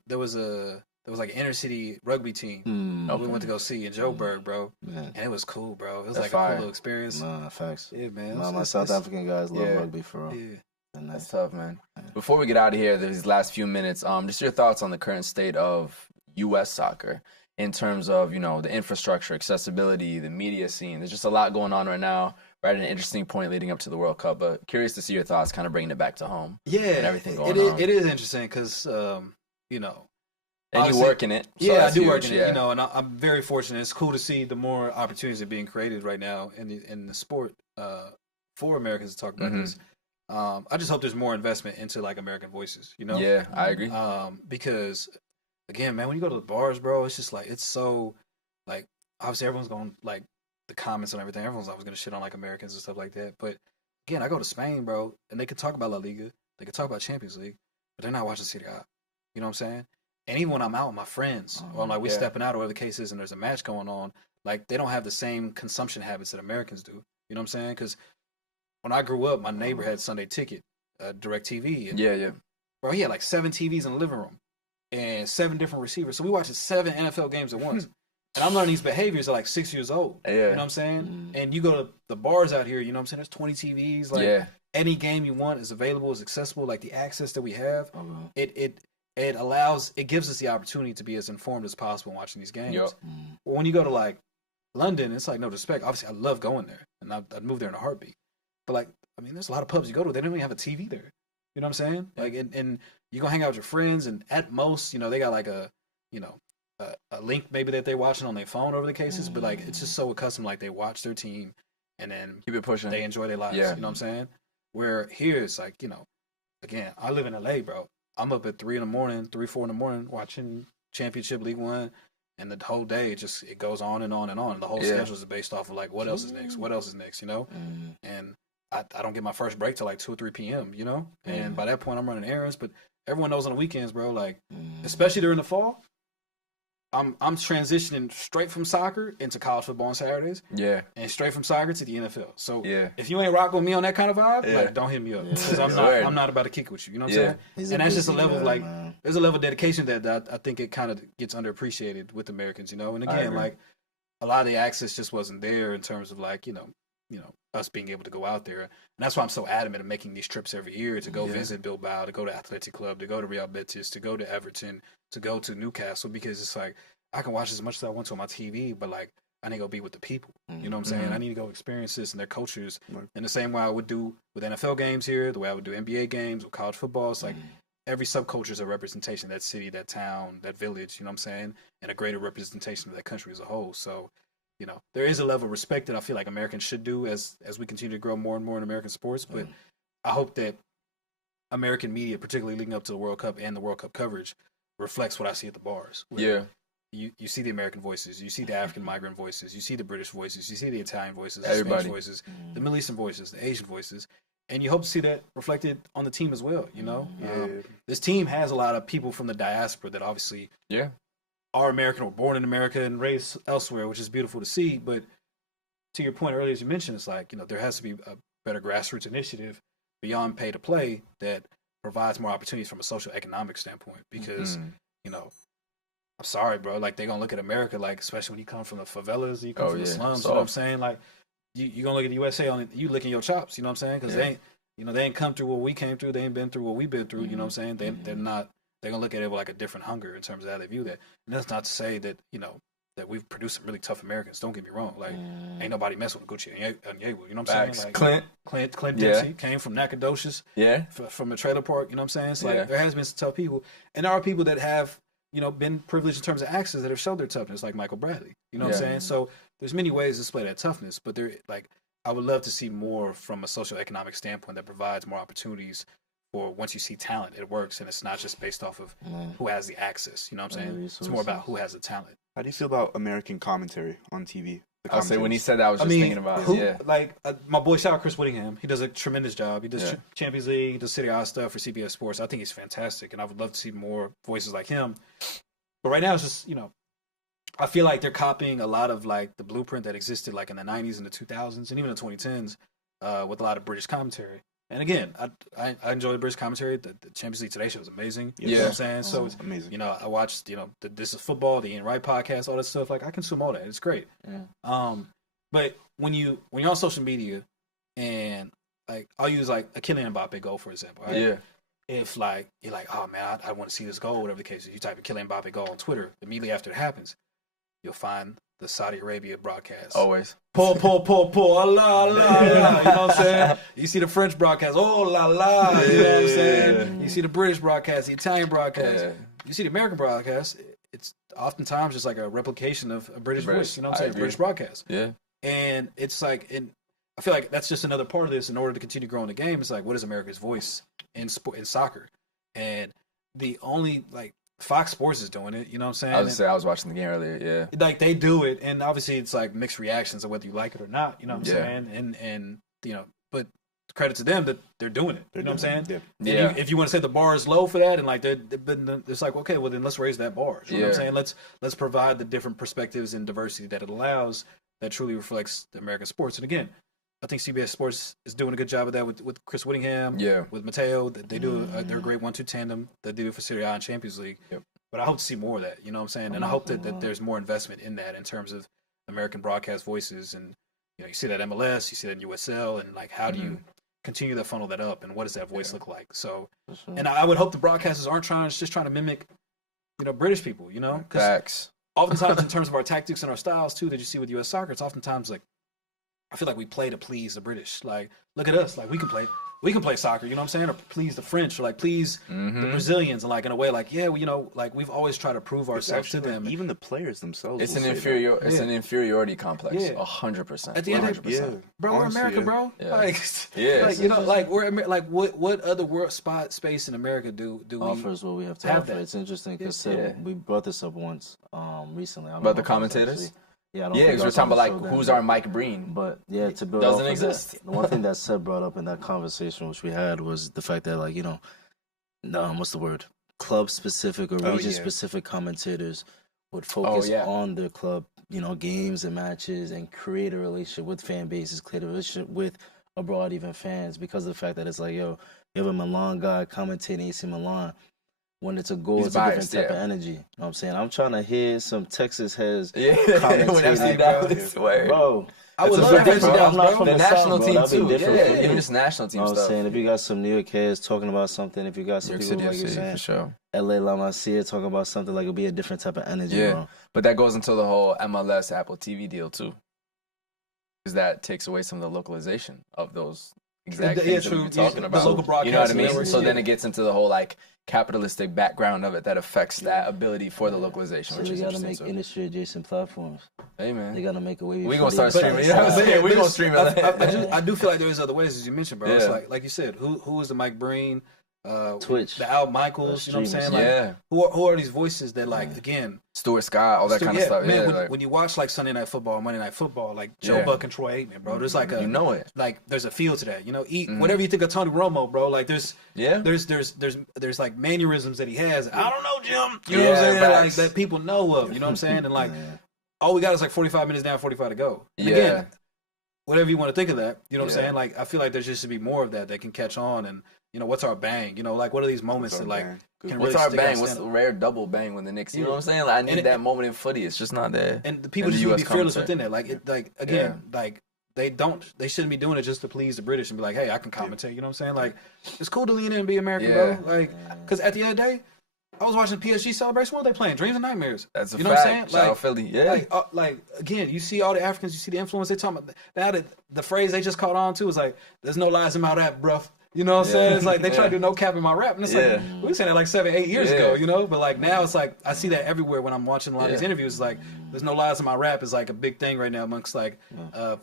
There was like an inner city rugby team we went to go see in Joburg, bro. Yeah. And it was cool, bro. It was That's like a fire. cool little experience. Nah, facts. Yeah, man. Nah, my It's- South it's- African guys love yeah. rugby for real. Yeah. And That's that's tough, man. Before we get out of here, these last few minutes, just your thoughts on the current state of U.S. soccer in terms of, the infrastructure, accessibility, the media scene. There's just a lot going on right now. We're at an interesting point leading up to the World Cup, but curious to see your thoughts, kind of bringing it back to home. Yeah, And everything going on. It is interesting because And you Obviously- work in it. So yeah, I that's do work huge, in yeah. it, and I'm very fortunate. It's cool to see the more opportunities that are being created right now in the sport for Americans to talk about Mhm. this. I just hope there's more investment into like American voices, Yeah, I agree. Because again, man, when you go to the bars, bro, it's just like it's so like obviously everyone's going like the comments and everything. Everyone's always gonna shit on like Americans and stuff like that. But again, I go to Spain, bro, and they can talk about La Liga, they can talk about Champions League, but they're not watching Serie A. You know what I'm saying? And even when I'm out with my friends, or like we Yeah. stepping out or whatever the case is, and there's a match going on, like they don't have the same consumption habits that Americans do. You know what I'm saying? Because when I grew up, my neighbor had Sunday Ticket, Direct TV, and Yeah. bro, he had like 7 TVs in the living room and 7 different receivers. So we watched 7 NFL games at once. And I'm learning these behaviors at like 6 years old. Yeah. You know what I'm saying? And you go to the bars out here, you know what I'm saying? There's 20 TVs. Like Yeah. any game you want is available, is accessible. Like the access that we have, Okay. it gives us the opportunity to be as informed as possible in watching these games. Yup. Well, when you go to like London, it's like no disrespect. Obviously, I love going there, and I'd move there in a heartbeat. But like, I mean, there's a lot of pubs you go to. They don't even have a TV there. You know what I'm saying? Like, and you go hang out with your friends, and at most, they got like a link maybe that they're watching on their phone over the cases. But like, it's just so accustomed, like they watch their team, and then Keep it pushing. they enjoy their lives. Yeah. You know what I'm saying? Where here it's like, again, I live in LA, bro. I'm up at 3 in the morning, 3, 4 in the morning watching Championship League One, and the whole day it goes on and on and on. And the whole Yeah. schedule is based off of like what else is next, what else is next, And I don't get my first break till like 2 or 3 p.m. And by that point I'm running errands. But everyone knows on the weekends, bro, like especially during the fall, I'm transitioning straight from soccer into college football on Saturdays, Yeah. and straight from soccer to the NFL. So Yeah. if you ain't rocking with me on that kind of vibe, Yeah. like don't hit me up because Word. I'm not about to kick with you. You know what I'm Yeah. saying? He's And that's just a busy level of guy, like man. there's a level of dedication that I think it kind of gets underappreciated with Americans. And I again, agree. like a lot of the access just wasn't there in terms of like us being able to go out there. And that's why I'm so adamant of making these trips every year to go visit Bilbao, to go to Athletic Club, to go to Real Betis, to go to Everton, to go to Newcastle, because it's like I can watch as much as I want to on my TV, but like I need to go be with the people. You know what I'm saying? I need to go experience this and their cultures in the same way I would do with NFL games here, the way I would do NBA games with college football. It's like every subculture is a representation of that city, that town, that village, you know what I'm saying? And a greater representation of that country as a whole. So, there is a level of respect that I feel like Americans should do as we continue to grow more and more in American sports. But I hope that American media, particularly leading up to the World Cup and the World Cup coverage, reflects what I see at the bars. Yeah. You see the American voices, you see the African migrant voices, you see the British voices, you see the Italian voices, the Everybody. Spanish voices, the Middle Eastern voices, the Asian voices, and you hope to see that reflected on the team as well. This team has a lot of people from the diaspora that obviously Yeah. are American or born in America and raised elsewhere, which is beautiful to see. But to your point earlier, as you mentioned, it's like there has to be a better grassroots initiative beyond pay to play that provides more opportunities from a social economic standpoint. Because I'm sorry, bro. Like they're gonna look at America, like especially when you come from the favelas, you come from the slums. You know what I'm saying? Like you gonna look at the USA on you licking your chops. You know what I'm saying? Because You know, they ain't come through what we came through. They ain't been through what we've been through. You know what I'm saying? They're not. They're gonna look at it with like a different hunger in terms of how they view that. And that's not to say that that we've produced some really tough Americans. Don't get me wrong. Like, ain't nobody messing with Gucci and Yewu. You know what I'm saying? Like, Clint Dempsey came from Nacogdoches. Yeah. From a trailer park. You know what I'm saying? It's like, Yeah. there has been some tough people. And there are people that have, been privileged in terms of access that have showed their toughness, like Michael Bradley. You know what I'm saying? So there's many ways to display that toughness, but I would love to see more from a socioeconomic standpoint that provides more opportunities for once you see talent, it works, and it's not just based off of who has the access. You know what I'm saying? It's more about who has the talent. How do you feel about American commentary on TV? I'll say when he said that, I was just thinking about it. Like my boy, shout out Chris Whittingham. He does a tremendous job. He does Champions League, he does City A stuff for CBS Sports. I think he's fantastic, and I would love to see more voices like him. But right now, it's just I feel like they're copying a lot of like the blueprint that existed like in the 90s and the 2000s and even the 2010s with a lot of British commentary. And again, I enjoy the British commentary. The Champions League Today show was amazing. You know what I'm saying? So it's amazing. I watched the This Is Football, the Ian Wright podcast, all that stuff. Like, I consume all that. It's great. Yeah. But when you're on social media, and like I'll use like a Kylian Mbappe goal for example. Right? Yeah. If like you're like, oh man, I want to see this goal, whatever the case is, you type in Kylian Mbappe goal on Twitter. Immediately after it happens, you'll find the Saudi Arabia broadcast. Always. Pull, Allah, Allah, Allah. You know what I'm saying? You see the French broadcast, oh, la, la. You know what I'm saying? You see the British broadcast, the Italian broadcast. Yeah. You see the American broadcast, it's oftentimes just like a replication of a British voice. You know what I'm saying? British broadcast. Yeah. And it's like, I feel like that's just another part of this in order to continue growing the game. It's like, what is America's voice in soccer? And the only, like, Fox Sports is doing it, you know what I'm saying? I was watching the game earlier, yeah. Like, they do it, and obviously it's like mixed reactions of whether you like it or not, you know what I'm saying? And but credit to them that they're doing it, you know what I'm saying? Yeah. If you want to say the bar is low for that, and like it's like, okay, well then let's raise that bar. You know what I'm saying? Let's provide the different perspectives and diversity that it allows that truly reflects the American sports. And again, I think CBS Sports is doing a good job of that with Chris Whittingham, with Mateo. They do they're a great 1-2 tandem. They do it for Serie A and Champions League. Yep. But I hope to see more of that. You know what I'm saying? And I hope that there's more investment in that in terms of American broadcast voices. And you see that MLS, you see that in USL, and like how do you continue to funnel that up, and what does that voice look like? So, and I would hope the broadcasters aren't just trying to mimic, British people. Facts. Oftentimes in terms of our tactics and our styles too, that you see with U.S. soccer, it's oftentimes like, I feel like we play to please the British. Like, look at us. Like, we can play soccer, you know what I'm saying? Or please the French, or like please the Brazilians. And like, in a way, like, yeah, like we've always tried to prove ourselves to them. Even the players themselves. It's an inferiority complex. 100%. At the end of the day, bro, we're America, bro. Yeah. Like, we're like what other world space in America do we offers what we have to have offer? that? It's interesting because we brought this up once recently. About the commentators? Yeah, because we're talking about like who's our Mike Breen. But yeah, to build doesn't off exist. That, the one thing that Seb brought up in that conversation, which we had, was the fact that like what's the word? Club specific or region specific commentators would focus on their club, games and matches, and create a relationship with fan bases, create a relationship with abroad even fans, because of the fact that it's like, you have a Milan guy commentating AC Milan. When it's a goal, it's a different type of energy. You know what I'm saying? I'm trying to hear some Texas heads commentating. Bro, I would love that. I'm not from the national South, team bro. too. Yeah, even just national team stuff. stuff. I'm saying, if you got some New York heads talking about something, if you got some people like you're saying, for sure. LA La Masia talking about something, like it'll be a different type of energy. Bro. But that goes into the whole MLS Apple TV deal too, because that takes away some of the localization of those exact things that we're talking about. The local broadcast, you know what I mean? So then it gets into the whole like capitalistic background of it that affects that ability for the localization. So which they is gotta make industry adjacent platforms. Hey man, they gotta make a way. We gonna start streaming. You know what I'm saying? We gonna stream it. I do feel like there's other ways, as you mentioned, bro. It's like you said, who is the Mike Breen? Twitch, the Al Michaels, you know what I'm saying? Like, who are these voices that, like, again, Stuart Scott, all that kind of stuff. Man, when you watch like Sunday Night Football, Monday Night Football, like Joe Buck and Troy Aikman, bro, there's like there's a feel to that. Whatever you think of Tony Romo, bro, like there's like mannerisms that he has. I don't know, Jim. You know what I'm saying? Like that people know of. You know what I'm saying? And like all we got is like 45 minutes down, 45 to go. And again, whatever you want to think of that, you know what I'm saying? Like I feel like there just should be more of that can catch on. And what's our bang? Like what are these moments that like can really what's our bang? out, What's the rare double bang when the Knicks? You know what I'm saying? Like, I need that moment in footy. It's just not there. And the people just need to be fearless within it. Like again, like they shouldn't be doing it just to please the British and be like, hey, I can commentate. You know what I'm saying? Like, it's cool to lean in and be American, Yeah. bro. Like, because at the end of the day, I was watching PSG celebration. What are they playing? Dreams and Nightmares. That's a you know fact. what I'm saying? Shout out Philly. Yeah. Like again, you see all the Africans, you see the influence they talking about. Now the phrase they just caught on to is like, "There's no lies in my rap, bruv." You know what I'm saying? It's like they try to do no cap in my rap, and it's like we were saying that like 7-8 years ago, you know. But like now, it's like I see that everywhere when I'm watching a lot of these interviews. It's like there's no lies in my rap is like a big thing right now amongst like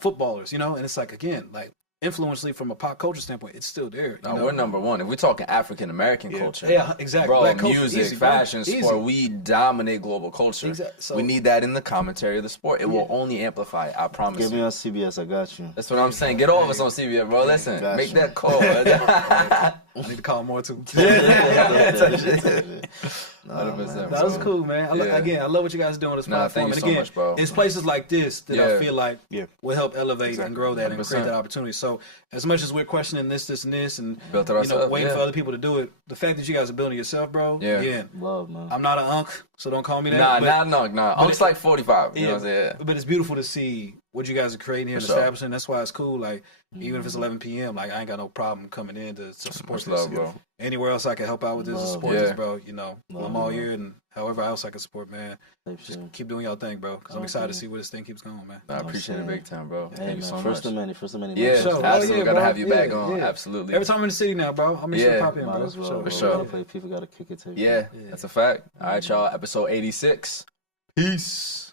footballers, you know. And it's like again, like influentially from a pop culture standpoint, it's still there. No, we're number one. If we're talking African American culture, yeah, exactly. Bro, Black culture, music, easy, bro. fashion, Easy. sport, we dominate global culture. Exactly. So- we need that in the commentary of the sport. It will only amplify it, I promise Get you. me on CBS. I got you. That's what I'm saying. Get all of us on CBS, bro. Listen, Gotcha. make that call. I need to call more too. 100%, That was bro. cool, man. Again, I love what you guys are doing on this Nah, platform. thank you And so again, much, bro. it's places like this that I feel like Yeah. will help elevate and grow that and 100%. create that opportunity. So as much as we're questioning this, and this, and Built it you know, ourselves, waiting yeah. for other people to do it, the fact that you guys are building yourself, bro. Yeah. Again, Love, man. I'm not an unk, so don't call me that. Nah. Unc's like 45. You know what I'm saying? But it's beautiful to see what you guys are creating here and For sure. establishing. That's why it's cool. Like, even if it's 11 p.m., like, I ain't got no problem coming in to support Much this. love, bro. Anywhere else I can help out with this, Love. support Yeah. this, bro. You know, Love, I'm all man. here, and however else I can support, man. Type Just shit. keep doing y'all thing, bro. Because I'm excited to see where this thing keeps going, man. I appreciate it big time, bro. Hey, Thank you man, so first much. of many, first of many. Yeah, man. Sure. absolutely. yeah, Gotta bro. have you back Yeah, on. yeah. Absolutely. Every time I'm in the city now, bro, I'm sure Yeah. pop in, Might bro. as well, Sure. bro. For sure. Gotta play, people gotta kick it to you. Yeah, that's a fact. All right, y'all. Episode 86. Peace.